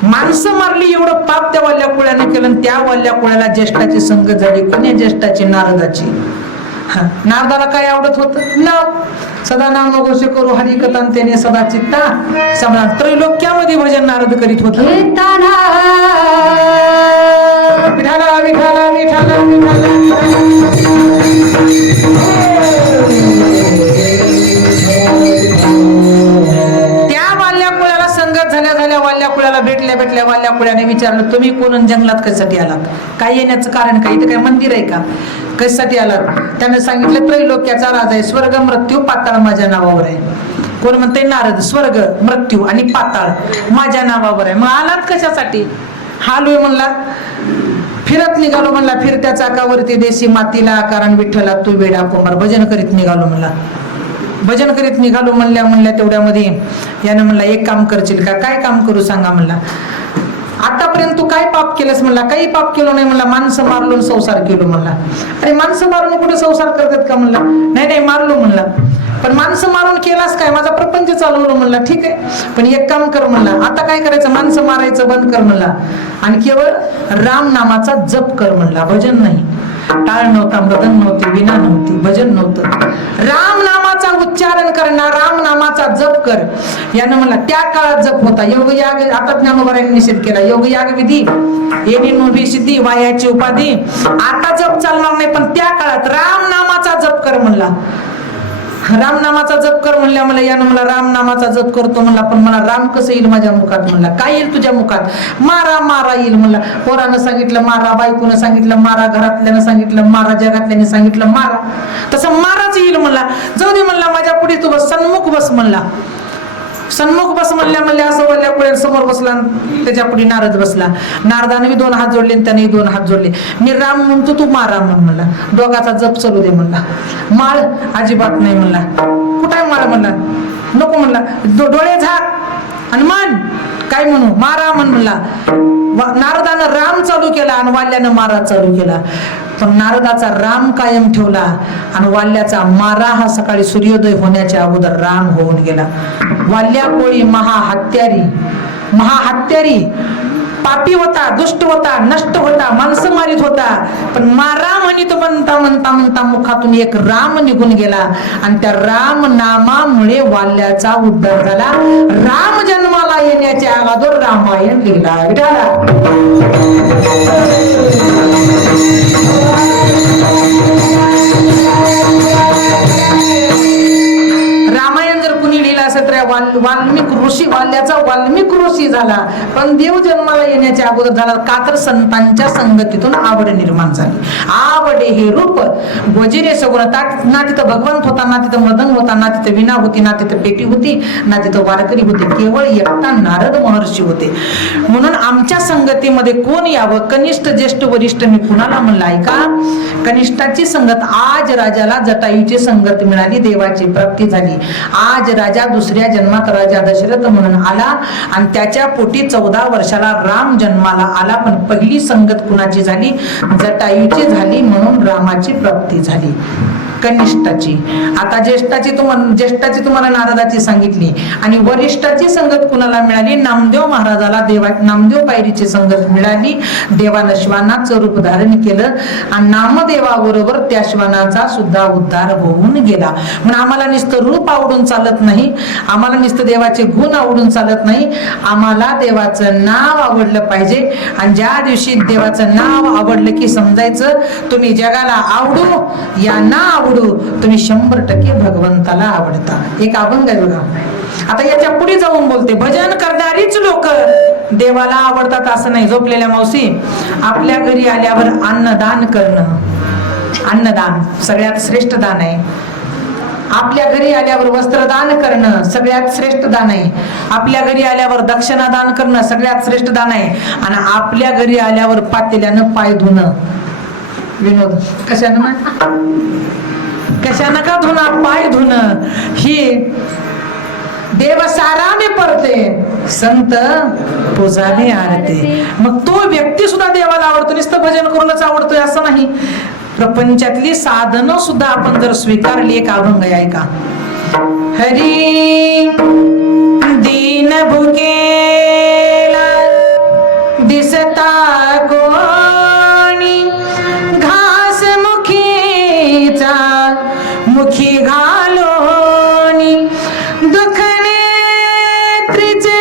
माणसं मारली, एवढं पाप त्या वाल्या कुळ्याने केलं. आणि त्या वाल्या कुळ्याला ज्येष्ठाची संगत झाली. कोण्या ज्येष्ठाची? नारदाची. नारदाला काय आवडत होतं? नाव. सदा नाम नगोसे करू हरी कथा त्याने सदा चित्ता समजा. त्रैलोक्यामध्ये भजन नारद करीत होता. विठाला विठाला विठाला त्या वाल्या कुळ्याला संगत झाल्या वाल्या कुळ्याला भेटल्या वाल्या कुळ्याने विचारलं, तुम्ही कोण जंगलात कशासाठी आलात? काय येण्याचं कारण काय? इथं काय मंदिर आहे का? कशासाठी आलात? त्याने सांगितलं त्रैलोक्याचा राजा आहे, स्वर्ग मृत्यू पाताळ माझ्या नावावर आहे. कोण म्हणते? नारद. स्वर्ग मृत्यू आणि पाताळ माझ्या नावावर आहे. मग आलात कशासाठी? हालोय म्हणला, फिरत निघालो म्हणला, फिरत्या चाकावरती देशी मातीला कारण विठ्ठला तू वेडा कुंभार. भजन करीत निघालो म्हणला. भजन करीत निघालो म्हणल्या तेवढ्यामध्ये यानं म्हणला, एक काम करशील का? काय काम करू सांगा म्हणला. आतापर्यंत तू काय पाप केलंस म्हणला? काही पाप केलं नाही म्हणला. माणसं मारलो संसार केलो म्हणला. अरे माणसं मारून कुठे संसार करतात का म्हणला? नाही मारलो म्हणला. पण माणसं मारून केलास काय? माझा प्रपंच चालवलो म्हणला. ठीक आहे, पण एक काम कर म्हणला. आता काय करायचं? माणसं मारायचं बंद कर म्हणला आणि केवळ राम नामाचा जप कर म्हणला. भजन नाही. टाळ नव्हता, मृदन नव्हती, विना नव्हती, भजन नव्हतं. राम नामाचा उच्चारण करणार, राम नामाचा जप कर. यानं म्हणला त्या काळात जप होता. योग याग, आता ज्ञानोबारांनी निषेध केला. योग याग विधी येणे नोंदी सिद्धी वायाची उपाधी. आता जप चालणार नाही, पण त्या काळात राम नामाचा जप कर म्हणला. राम नामाचा जप कर म्हणल्या मला. यानं मला राम नामाचा जप करतो म्हणला. पण मला राम कसं येईल माझ्या मुखात म्हणला? काय येईल तुझ्या मुखात? मारा येईल म्हणला. पोरानं सांगितलं मारा, बायकोनं सांगितलं मारा, घरातल्यानं सांगितलं मारा, जगातल्याने सांगितलं मारा. तसं माराच येईल म्हणला. जाऊ दे म्हणला, माझ्या पुढे तू बस, सन्मुख बस म्हणला. सन्मुख बस म्हणल्या असं वल्ल्या कुळ्या समोर बसला. त्याच्या पुढे नारद बसला. नारदाने 2 हात जोडले आणि त्याने 2 हात जोडले. मी राम म्हणतो, तू मारा म्हणला. दोघाचा जप चालू दे म्हणला. माळ अजिबात नाही म्हणला. कुठे माळ म्हणला? नको म्हणला. डोळे झाक आणि मन काय म्हणू? मारा म्हणला. नारदानं राम चालू केला आणि वाल्यानं मारा चालू केला. पण नारदाचा राम कायम ठेवला आणि वाल्याचा मारा हा सकाळी सूर्योदय होण्याच्या अगोदर राम होऊन गेला. वाल्या कोळी महाहत्यारी पापी होता, दुष्ट होता, नष्ट होता, माणसं मारित होता. पण मारा म्हणित म्हणता मुखातून एक राम निघून गेला आणि त्या राम नामामुळे वाल्याचा उद्धार झाला. राम जन्माला येण्याच्या अगोदर रामायण लिहिला. रामायण जर कुणी लिहिलं असेल तर वाल्मिक ऋषी, वाल्याचा वाल्मिक ऋषी झाला, पण देव जन्माला येण्याच्या अगोदर झाला का तर संतांच्या संगतीतून आवड निर्माण झाली. आवडे हे रूप गोजिरे सगुण, ना तिथं भगवंत होता, ना तिथं मदन होता, ना तिथं विना होती, ना तिथं पेटी होती, ना तिथं वारकरी होते, केवळ एकटा नारद महर्षी होते. म्हणून आमच्या संगतीमध्ये कोण यावं, कनिष्ठ ज्येष्ठ वरिष्ठ मी कुणाला म्हणलं ऐका. कनिष्ठाची संगत, आज राजाला जटायूची संगत मिळाली, देवाची प्राप्ती झाली. आज राजा दुसऱ्या जन्मात राजा दशरथ म्हणून आला आणि त्याच्या पोटी 14 वर्षाला राम जन्माला आला. पण पहिली संगत कुणाची झाली? जटायूची झाली, म्हणून रामाची प्राप्ती झाली कनिष्ठाची. आता ज्येष्ठाची तुम्हाला नारदाची सांगितली. आणि वरिष्ठाची संगत कुणाला मिळाली? नामदेव महाराजाला नामदेव पायरीची संगत मिळाली. देवानं श्वानाचं रूप धारण केलं आणि नामदेवाबरोबर त्या श्वानाचा सुद्धा उद्धार होऊन गेला. म्हणून आम्हाला नुसतं रूप आवडून चालत नाही, आम्हाला नुसतं देवाचे गुण आवडून चालत नाही, आम्हाला देवाचं नाव आवडलं पाहिजे. आणि ज्या दिवशी देवाचं नाव आवडलं की समजायचं तुम्ही जगाला आवडू या ना आवडू, तुम्ही 100% भगवंताला आवडता. एक अभंग आहे बघा. आता याच्या पुढे जाऊन बोलते, भजन करणारीच लोक देवाला आवडतात असं नाही. झोपलेल्या मावशी, आपल्या घरी आल्यावर अन्नदान करणं, अन्नदान सगळ्यात श्रेष्ठ दान आहे. आपल्या घरी आल्यावर वस्त्रदान करणं सगळ्यात श्रेष्ठ दान आहे. आपल्या घरी आल्यावर दक्षिणा दान करणं सगळ्यात श्रेष्ठ दान आहे. आणि आपल्या घरी आल्यावर पातेल्यानं पाय धुणं, विनोद कशानं का धुणं, पाय धुणं, ही देव साराने पडते, संत पूजाने आरते. मग तो व्यक्ती सुद्धा देवाला आवडतो, नुसतं भजन करूनच आवडतोय असं नाही. प्रपंचातली साधनं सुद्धा आपण जर स्वीकारली, एक अभंग आहे का. हरी दीन भुकेला दिसता कोणी, घास मुखीचा मुखी घालोनी, दुःख नेत्रीचे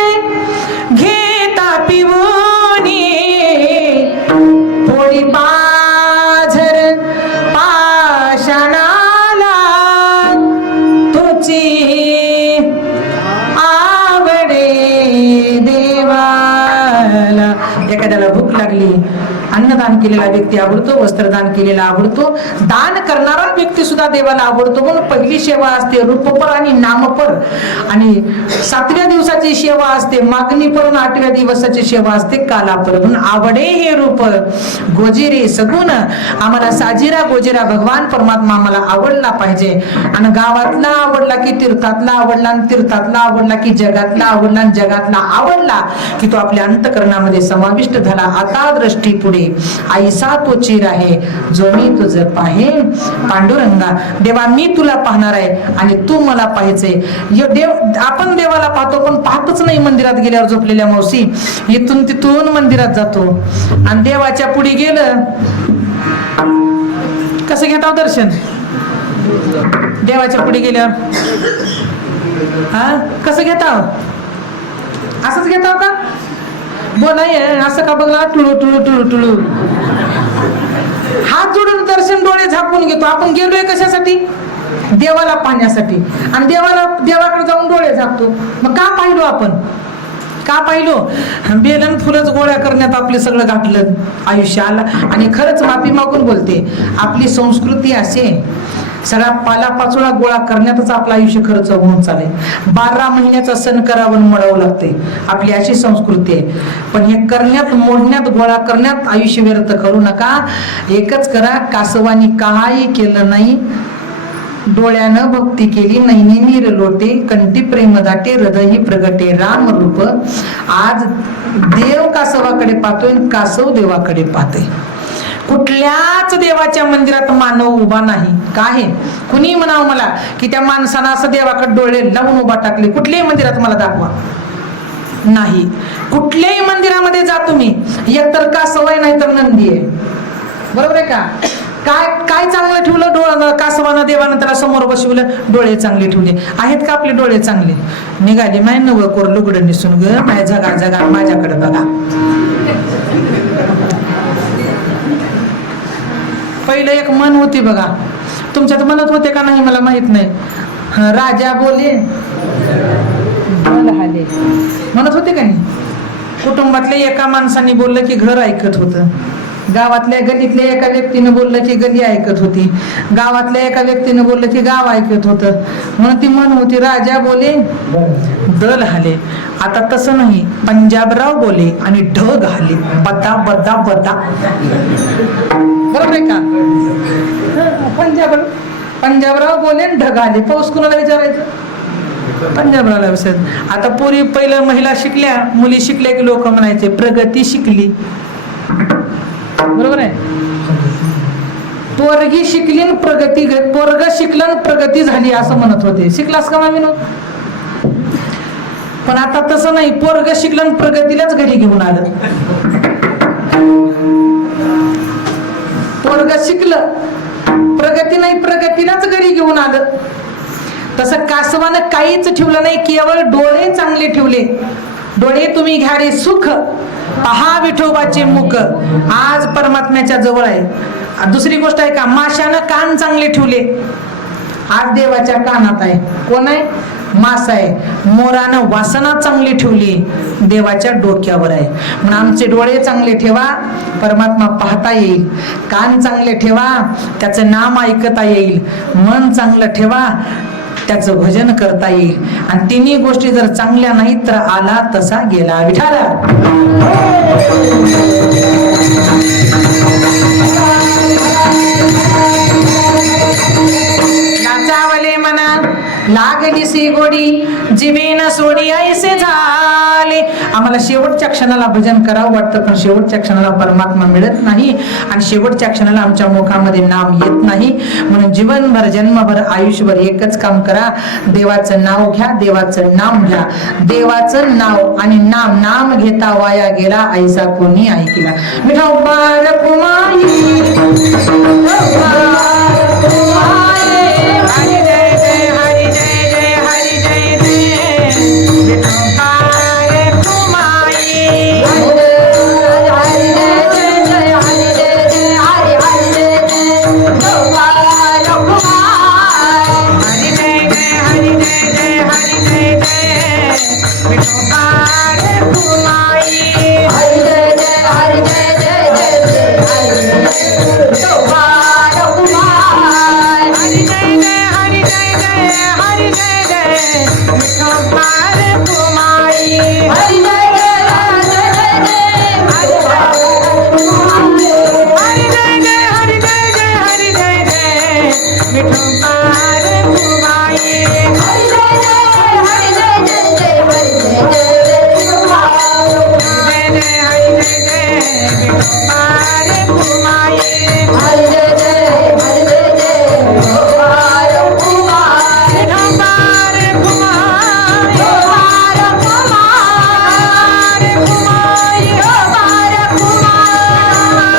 घेता पिवोनी, पोळी पाझर पाषाणाला तुची आवडे देवाला. एखाद्याला भूक लागली, अन्नदान केलेला व्यक्ती आवडतो, वस्त्रदान केलेला आवडतो, दान करणारा व्यक्ती सुद्धा देवाला आवडतो. म्हणून पहिली सेवा असते रूपपर आणि नामपर, आणि 7व्या दिवसाची सेवा असते मागणीपर, 8व्या दिवसाची सेवा असते कालापर. म्हणून आवडे हे रूप गोजिरे सगुण, आम्हाला साजिरा गोजिरा भगवान परमात्मा आम्हाला आवडला पाहिजे. आणि गावातला आवडला की तीर्थातला आवडला, आणि तीर्थातला आवडला की जगातला आवडला, आणि जगातला आवडला की तो आपल्या अंतकरणामध्ये समाविष्ट झाला. आता दृष्टी पुढे आईसा तो चीर आहे, जो मी तुझं पाहे पांडुरंगा. देवा मी तुला पाहणार आहे आणि तू मला पाहायचंय. देव आपण देवाला पाहतो पण पाहतच नाही. मंदिरात गेल्यावर झोपलेल्या मावशी, इथून तिथून मंदिरात जातो आणि देवाच्या पुढे गेलं कसं घेताव दर्शन? देवाच्या पुढे गेल्यावर हा कसं घेताव? असंच घेताव का? बोला असं का बघला, टुळू टुळू टुळू टुळू हात जोडून दर्शन डोळे झाकून घेतो. आपण गेलोय कशासाठी? देवाला पाहण्यासाठी. आणि देवाकडे जाऊन डोळे झाकतो. मग का पाहिलो आपण? का पाहिलो? बेलन फुलच गोळ्या करण्यात आपले सगळं घातलं आयुष्याला. आणि खरंच माफी मागून बोलते, आपली संस्कृती असे सगळा पालापाचोळा गोळा करण्यातच आपलं आयुष्य खर्च होऊन चालेल. 12 महिन्याचा सण करावं मोडावं लागते, आपली अशी संस्कृती आहे. पण हे करण्यात, मोडण्यात, गोळा करण्यात आयुष्य व्यर्थ करू नका. एकच करा, कासवानी काही केलं नाही, डोळ्यानं भक्ती केली, नैनी नीर लोटे, कंठी प्रेम दाटे, हृदयी प्रगटे राम रूप. आज देव कासवाकडे पाहतोय, कासव देवाकडे पाहतोय. कुठल्याच देवाच्या मंदिरात मानव उभा नाही. काय कुणी म्हणावं मला की त्या माणसानं असं देवाकडे डोळे लावून उभा टाकले, कुठल्याही मंदिरात मला दाखवा. नाही, कुठल्याही मंदिरामध्ये जा तुम्ही, एकतर कासव आहे नाही तर नंदी आहे. बरोबर आहे का? काय चांगलं ठेवलं? डोळा कासवानं देवानं त्याला समोर बसवलं, डोळे चांगले ठेवले. आहेत का आपले डोळे चांगले? निघाले माय नवं कोर लुगडं निसून ग, माय जगा जगा माझ्याकडे बघा. पहिलं एक मन होती बघा, तुमच्यात म्हणत होते का नाही मला माहित नाही. राजा बोले हाले म्हणत होते का नाही. कुटुंबातल्या एका माणसाने बोललं की घर ऐकत होतं, गावातल्या गलीतल्या एका व्यक्तीनं बोललं की गली ऐकत होती, गावातल्या एका व्यक्तीनं बोललं की गाव ऐकत होतं. म्हणून ती म्हण होती, राजा बोले दल हाले. आता तसं नाही, पंजाबराव बोले आणि ढग हाले, बदा बदा बदा. बरोबर आहे का. पंजाबराव बोले आणि ढग आले. पाऊस कुणाला विचारायचं, पंजाबरावला विचारायचं. आता पूर्वी पहिलं महिला शिकल्या, मुली शिकल्या की लोक म्हणायचे प्रगती शिकली. बरोबर आहे. पोरगी शिकली आणि प्रगती, पोरग शिकलं आणि प्रगती झाली असं म्हणत होते. शिकलास का मामी? पण आता तसं नाही, पोरग शिकलं आणि प्रगतीलाच घरी घेऊन आलं. पोरग शिकलं, प्रगती नाही, प्रगतीलाच घरी घेऊन आलं. तसं कासवानं काहीच ठेवलं नाही, केवळ डोळे चांगले ठेवले. डोळे तुम्ही घ्या रे सुख, पहा विठोबाचे मुख, आज परमात्म्याच्या जवळ आहे. दुसरी गोष्ट आहे का, माशानं कान चांगले ठेवले, आज देवाच्या कानात आहे. कोण आहे? मास आहे. मोरानं वासना चांगली ठेवली, देवाच्या डोक्यावर आहे. म्हणून आमचे डोळे चांगले ठेवा, परमात्मा पाहता येईल. कान चांगले ठेवा, त्याचं नाम ऐकता येईल. मन चांगलं ठेवा, त्याचं भजन करता येईल. आणि तिन्ही गोष्टी जर चांगल्या नाहीत तर आला तसा गेला. विठाला नाचावले मना लागली सी गोडी, जिबेन सोडी ऐसे झाले. आम्हाला शेवटच्या क्षणाला भजन करावं वाटतं, पण शेवटच्या क्षणाला परमात्मा मिळत नाही आणि शेवटच्या क्षणाला आमच्या मुखामध्ये नाम येत नाही. म्हणून जीवनभर जन्मभर आयुष्यभर एकच काम करा, देवाचं नाव घ्या, देवाचं नाम घ्या. देवाचं नाव आणि नाम, नाम घेता वाया गेला ऐसा कोणी ऐकला. विठोबा रखुमाई, हरी जय जय, हरी जय जय, हरी जय जय. विठोबा रखुमाई, हरी जय जय, हरी जय जय, हरी हरी जय जय. विठोबा रखुमाई, हरी जय जय, हरी जय जय, हरी जय जय. विठोबा रखुमाई, हरी जय जय, हरी जय जय, हरी जय जय. विठोबा रखुमाई, हरी जय जय, हरी जय जय, हरी जय जय. विठोबा रखुमाई, हरी जय जय, हरी जय जय, हरी जय जय, हरी जय जय, हरी जय जय. विठोबा रखुमाई, हरी जय जय, हरी जय जय, हरी जय जय, हरी जय जय. विठोबा रखुमाई, हरी जय जय, हरी जय जय. विठोबा रखुमाई, विठोबा रखुमाई, रखुमाई, विठोबा रखुमाई,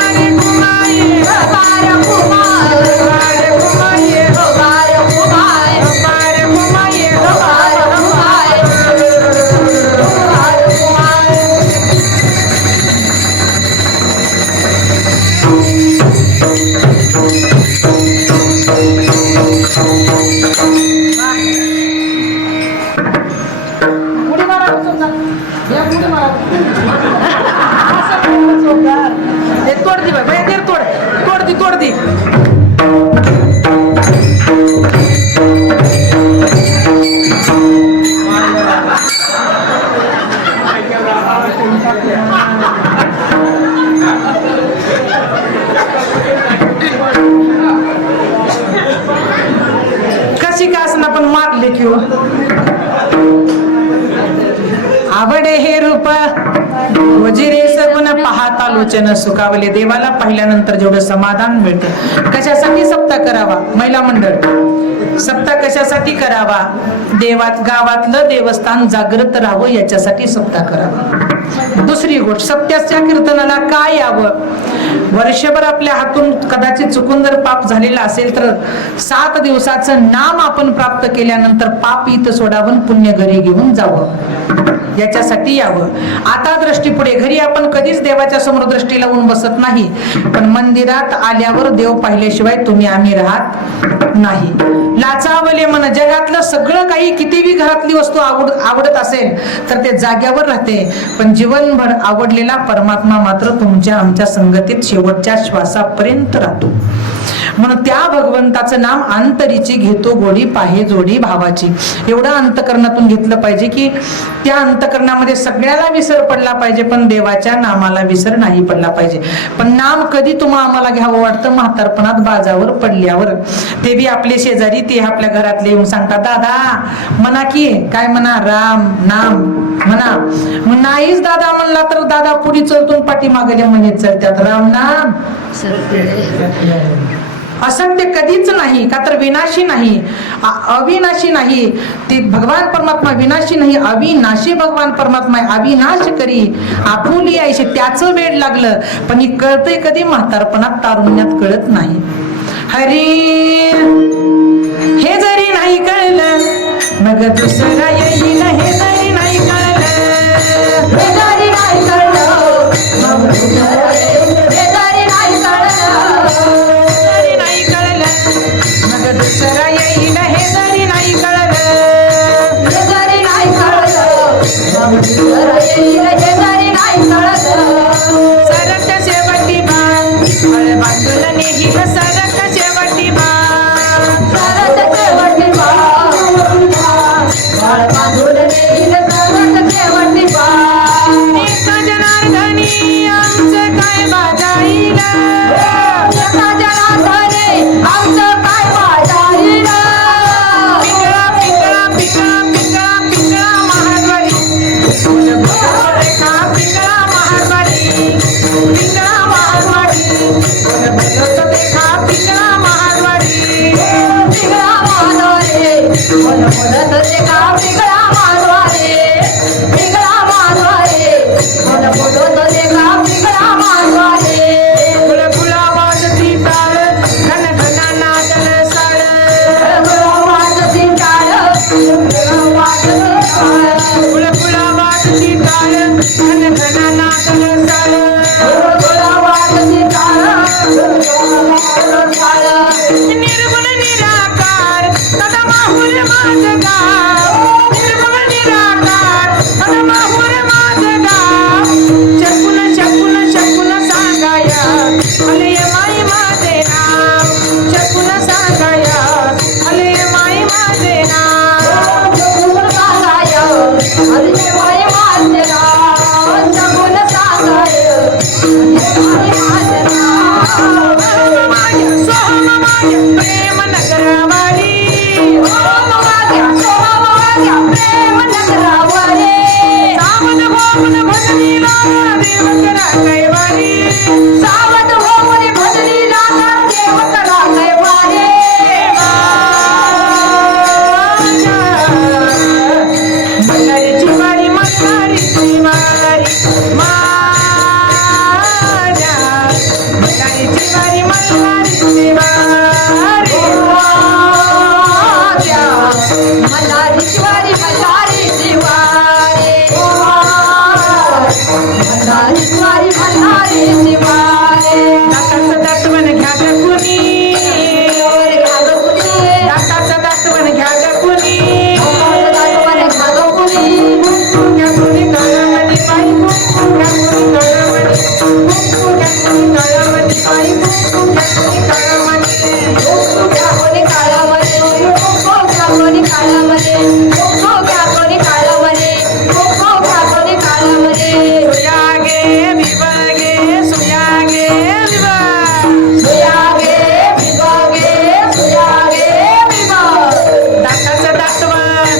रखुमाई, विठोबा रखुमाई, रखुमाई, विठोबा रखुमाई, विठोबा रखुमाई, विठोबा रखुमाई, विठोबा रखुमाई. उडी मारा समजा, या उडी मारा. असं नाही जोरदार. हे तोड दी बाई, हे तोड, तोड दी, तोड दी. कशी का असं पण मारले की हो. आवडे हे रूप वजिरे सगुण पाहता लोचन सुखावले. देवाला पाहिल्यानंतर जेवढं समाधान मिळतं. कशासाठी सप्ताह करावा? महिला मंडळ सप्ताह कशासाठी करावा? देवात गावातलं देवस्थान जागृत राहावं याच्यासाठी सप्ताह करावा. दुसरी गोष्ट, सप्त्याच्या कीर्तनाला काय यावं? वर्षभर आपल्या हातून कदाचित चुकून जर पाप झालेला असेल तर 7 दिवसाचं नाम आपण प्राप्त केल्यानंतर पाप इथं सोडावं, पुण्य घरी घेऊन जावं. याच्यासाठी यावं. आता दृष्टीपुढे घरी आपण कधीच देवाच्या समोर दृष्टी लावून बसत नाही, पण मंदिरात आल्यावर देव पाहिल्याशिवाय तुम्ही आम्ही राहत नाही. लाचावले मन, जगातलं सगळं काही कितीही घरातली वस्तू आवडत असेल तर ते जाग्यावर राहते, पण जीवनभर आवडलेला परमात्मा मात्र तुमच्या आमच्या संगतीत शेवटच्या श्वासापर्यंत राहतो. म्हणून त्या भगवंताचं नाम अंतरीची घेतो गोडी पाहे जोडी भावाची. एवढं अंतकरणातून घेतलं पाहिजे की त्या अंतकरणामध्ये सगळ्याला विसर पडला पाहिजे, पण देवाच्या नामाला विसर नाही पडला पाहिजे. पण नाम कधी तुम्हाला आम्हाला घ्यावं वाटतं? म्हातारपणात बाजावर पडल्यावर. ते बी आपले शेजारी ते आपल्या घरातले येऊन सांगतात, दादा म्हणा की काय म्हणा, राम नाम म्हणा. मग नाहीच दादा म्हणला तर दादा पुढे चलतून पाठीमागे म्हणत चलत्यात राम नाम. असत्य कधीच नाही, का तर विनाशी नाही, अविनाशी नाही. ते भगवान परमात्मा विनाशी नाही, अविनाशी भगवान परमात्मा आहे. अविनाश करी आपुली आयशी, त्याचं वेळ लागलं, पण ही कळतंय कधी? म्हातारपणात तारुण्यात कळत नाही. हरी हे जरी नाही कळलं मग दुसरा येईल, हे जरी नाही कळलं, हे जरी नाही कळलं मग दुसरा येईल, हे जरी नाही कळलं, दुसरा येईल, हे जरी नाही कळलं, हे जरी नाही कळलं, दुसरा येईल, हे जरी नाही कळलं. सरक शेवटी बाण फळ बांधून नेही, सरक शेवटी बाण, सरक शेवटी बाण फळ बांधून नेही, सरक शेवटी बाण. एक जनार्दनी आमचं काय बाजाईल, एक जनार्दनी आमचं निर्गुण निराकार सदा माहुर माझं गाव, निर्गुण निराकार सदा माहुर माझं गाव. शकून शकून शकून सांगाया हले माई माझे नाव, शकून सांगाया हले माई माझे नाव, शकून सांगाया हले माई माझे नाव, शकून सांगाया हले माझे नाव. सोहम माझ्या प्रेम नगरावारी, ओम माझ्या सोहम माझ्या प्रेम नगरावारी. सावध होऊन भजनी लागा देव करा कैवारी, सावध होऊन भजनी लागा देव करा कैवारी. मल्हारीची वारी, मल्हारीची वारी माझ्या, मल्हारीची वारी, मल्हारीची वारी माझ्या, मल्हारीची वारी, मल्हारीची वारी, मल्हारीची वारी, मल्हारीची वारी. दाताचं दातवण घ्या ग कुणी, दाताचं दातवण घ्या ग कुणी, दातवण घ्या ग कुणी. घ्या कुणी काळामणी बाई, घ्या कुणी काळामणी, घ्या कुणी काळामणी बाई, घ्या कुणी काळामणी, घ्या कुणी काळामणी, घ्या कुणी काळामणी, घ्या कुणी काळामणी, घ्या कुणी काळामणी. सुयागे विभागे, सुयागे विभाग, सुयागे विभागे, सुयागे विभाग. दाताचं दातवण,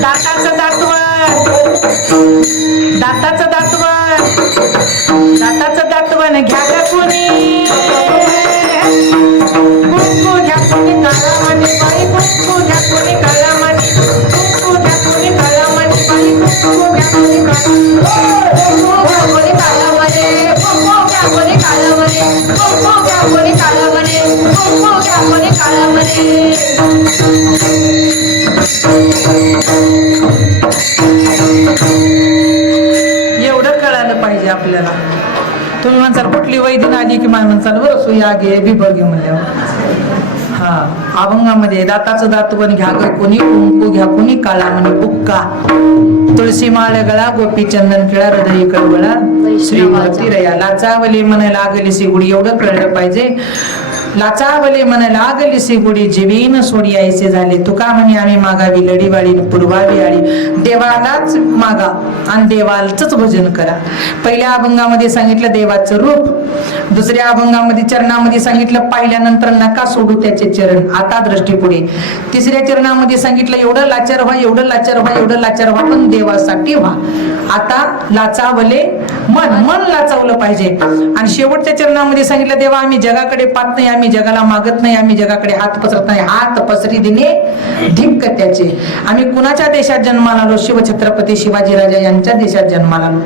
दाताचं दातवण, दाताचं दातवण, दाताचं दातवण घ्या ग कुणी, कुंकू घ्या कुणी काळामणी बाई, कुंकू घ्या कुणी काळामणी, कुंकू घ्या कुणी काळामणी बाई, कुंकू घ्या कुणी काळामणी, कुंकू घ्या कुणी काळामणी, कुंकू घ्या कुणी काळामणी, कुंकू घ्या कुणी काळामणी, कुंकू घ्या कुणी काळामणी. सुया घे विभगी म्हणल्यावर हा अभंगामध्ये दाताचं दात पण घ्या ग कोणी कुंकू घ्या कोणी काळा म्हणे बुक्का तुळशी माळ गळा गोपी चंदन किळा हृदय कळवळा श्रीमती रया लाचावली म्हणायला लागली सिगुडी एवढं कळलं पाहिजे लाचावले मन लागली सिगुडी जीवीन सोडी यायचे झाले तुका म्हणे आम्ही मागावी लढीवाळी पुरवावी आळी देवालाच मागा आणि देवालच भजन करा. पहिल्या अभंगामध्ये सांगितलं देवाचं रूप, दुसऱ्या अभंगामध्ये चरणामध्ये सांगितलं पाहिल्यानंतर नका सोडू त्याचे चरण आता दृष्टी पुढे, तिसऱ्या चरणामध्ये सांगितलं एवढं लाचार व्हा एवढं लाचार व्हा एवढं लाचार व्हा पण देवासाठी व्हा. आता लाचावले मन लाचावलं पाहिजे. आणि शेवटच्या चरणामध्ये सांगितलं देवा आम्ही जगाकडे पाहत नाही, आम्ही जगाला मागत नाही, आम्ही जगाकडे हात पसरत नाही, हात पसरी दिने धिक्क त्याचे. आम्ही कुणाच्या देशात जन्माला आलो? शिवछत्रपती शिवाजी राजा यांच्या देशात जन्माला आलो.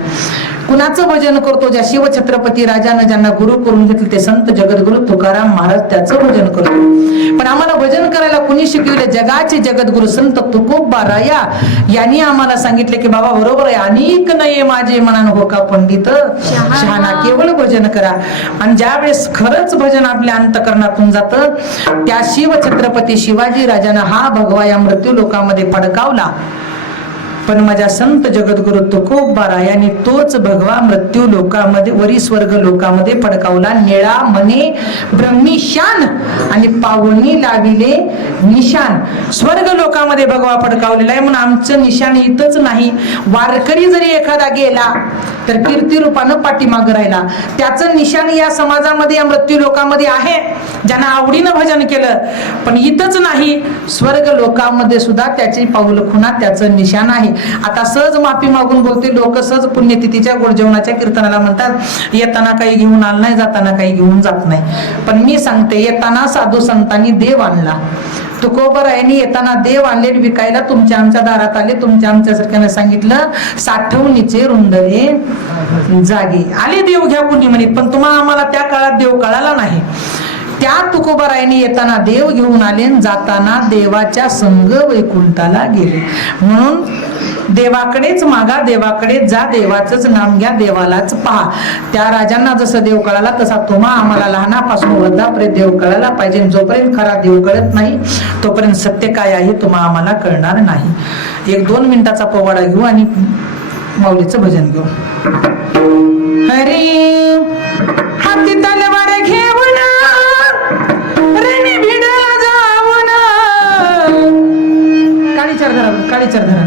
कुणाचं भजन करतो? ज्या शिवछत्रपती राजानं ज्यांना गुरु करून घेतलं ते संत जगद्गुरु तुकाराम महाराज त्याचं भजन करतो. पण आम्हाला भजन करायला कुणी शिकवले? जगाचे जगद्गुरु संत तुकोबा राया यांनी आम्हाला सांगितले की बाबा बरोबर आहे, अनेक नये माझे मनान हो का पंडित शहाणा केवळ भजन करा. आणि ज्या वेळेस खरंच भजन आपल्या अंतकरणातून जातं त्या शिवछत्रपती शिवाजी राजानं हा भगवा या मृत्यू लोकामध्ये पडकावला. पण माझ्या संत जगद्गुरु तुकोबा रायाने तोच भगवा मृत्यू लोकामध्ये वरी स्वर्ग लोकामध्ये पडकावला. निळा मने ब्रह्मीशान आणि पावनी लाविले निशान. स्वर्ग लोकामध्ये भगवा पडकावलेला आहे. म्हणून आमचं निशाण इथंच नाही, वारकरी जरी एखादा गेला तर कीर्ती रूपानं पाठीमाग राहिला त्याचं निशाण या समाजामध्ये या मृत्यू लोकामध्ये आहे, ज्यांना आवडीनं भजन केलं. पण इथंच नाही, स्वर्ग लोकामध्ये सुद्धा त्याची पाऊल खुणा त्याचं निशाण आहे. आता सहज माफी मागून बोलते लोक, सहज पुण्यतिथीच्या गोडजेवणाच्या कीर्तनाला म्हणतात येताना काही घेऊन आलं नाही, जाताना काही घेऊन जात नाही. पण मी सांगते येताना साधू संतांनी देव आणला. तुकोबरायांनी येताना देव आणले विकायला तुमच्या आमच्या दारात आले. तुमच्या आमच्या सारख्याने सांगितलं साठवणीचे रुंदले जागे आले देव घ्या कुणी म्हणित. पण तुम्हाला आम्हाला त्या काळात देव कळाला नाही. त्या तुकोबरायांनी येताना देव घेऊन आले, जाताना देवाच्या संग वैकुंठाला गेले. म्हणून देवाकडेच मागा, देवाकडे जा, देवाचंच नाम घ्या, देवालाच पहा. त्या राजांना जसं देव कळाला तसा तुम्हा आम्हाला लहानापासून वृद्धापर्यंत देव कळायला पाहिजे. जोपर्यंत खरा देव कळत नाही तोपर्यंत सत्य काय आहे तुम्हा आम्हाला कळणार नाही. 1-2 मिनिटाचा पोवाडा घेऊ आणि माऊलीचं भजन घेऊ. हरी हाती तलवार घेऊन रणी भिडला जाऊन काळीचार धरा, काळीचार धरा.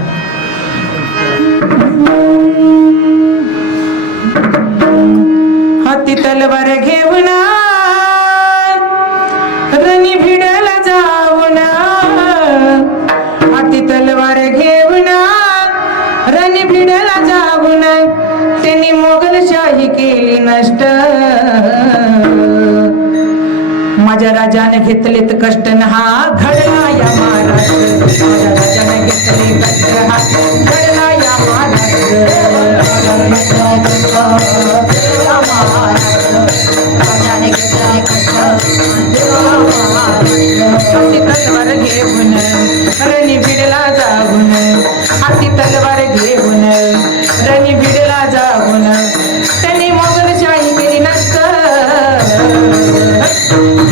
हाती तलवार घेऊन रणी भिडला जाऊन, हाती तलवार घेऊन रणी भिडला जाऊन त्यांनी मोगलशाही केली नष्ट. माझ्या राजाने घेतलेत कष्ट हा घडला या महाराष्ट्र. माझ्या राजाने घेतले कष्ट हा घडला या महाराष्ट्र. हाती तलवार घेऊन रणि भिडला जाऊन, हाती तलवार घेऊन रणि भिडला जाऊन त्यांनी मोगलशाही केली नष्ट.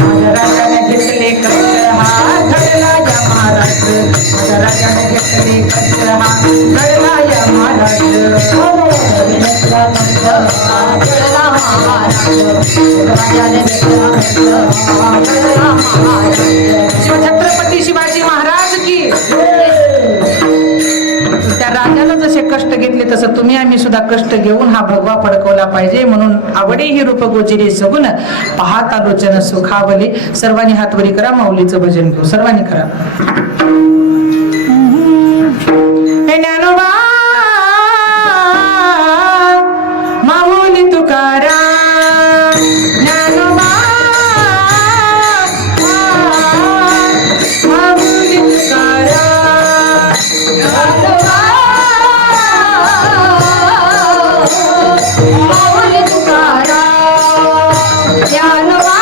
माझ्या राजाने घेतले कष्ट हा घडला या महाराष्ट्र. माझ्या राजाने घेतले कष्ट हा घडला या महाराष्ट्र. शिवछत्रपती शिवाजी महाराज की. त्या राजाला जसे कष्ट घेतले तसं तुम्ही आम्ही सुद्धा कष्ट घेऊन हा भगवा फडकवला पाहिजे. म्हणून आवडे ही रूप गोचिरे सगुण पाहत आलोचन सुखावले. सर्वांनी हातवरी करा, माऊलीचं भजन घेऊ. सर्वांनी करा. ज्ञानोबा माऊली तुकाराम, ज्ञानोबा माऊली तुकाराम, ज्ञानोबा माऊली तुकाराम, ज्ञानोबा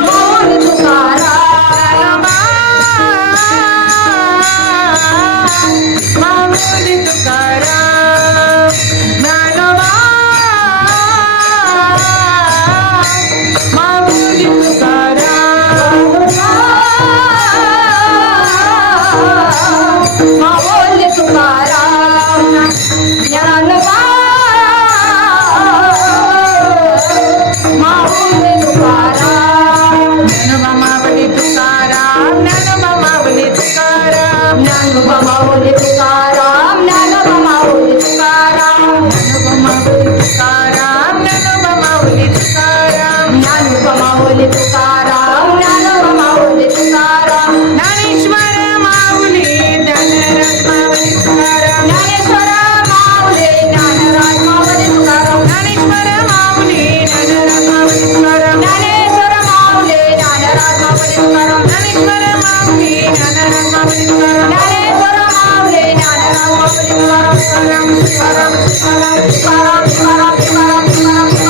माऊली तुकाराम. माऊली तुकाराम ज्ञानोबा माऊली तुकाराम ज्ञानोबा माऊली तुकाराम ज्ञानोबा माऊली तुकाराम ज्ञानोबा माऊली तुकाराम ज्ञानोबा माऊली तुकाराम ज्ञानोबा माऊली तुकाराम ज्ञानोबा माऊली तुकाराम ज्ञानेश्वर माऊली ज्ञानराज माऊली तुकाराम ज्ञानेश्वर माऊली ज्ञानराज माऊली तुकाराम ज्ञानेश्वर माऊली ज्ञानराज माऊली तुकाराम ज्ञानेश्वर माऊली ज्ञानराज माऊली तुकाराम ज्ञानेश्वर माऊली ज्ञानराज माऊली तुकाराम ज्ञानेश्वर माऊली ज्ञानराज माऊली तुकाराम तुकाराम तुकाराम तुकाराम तुकाराम तुकाराम तुकाराम तुकाराम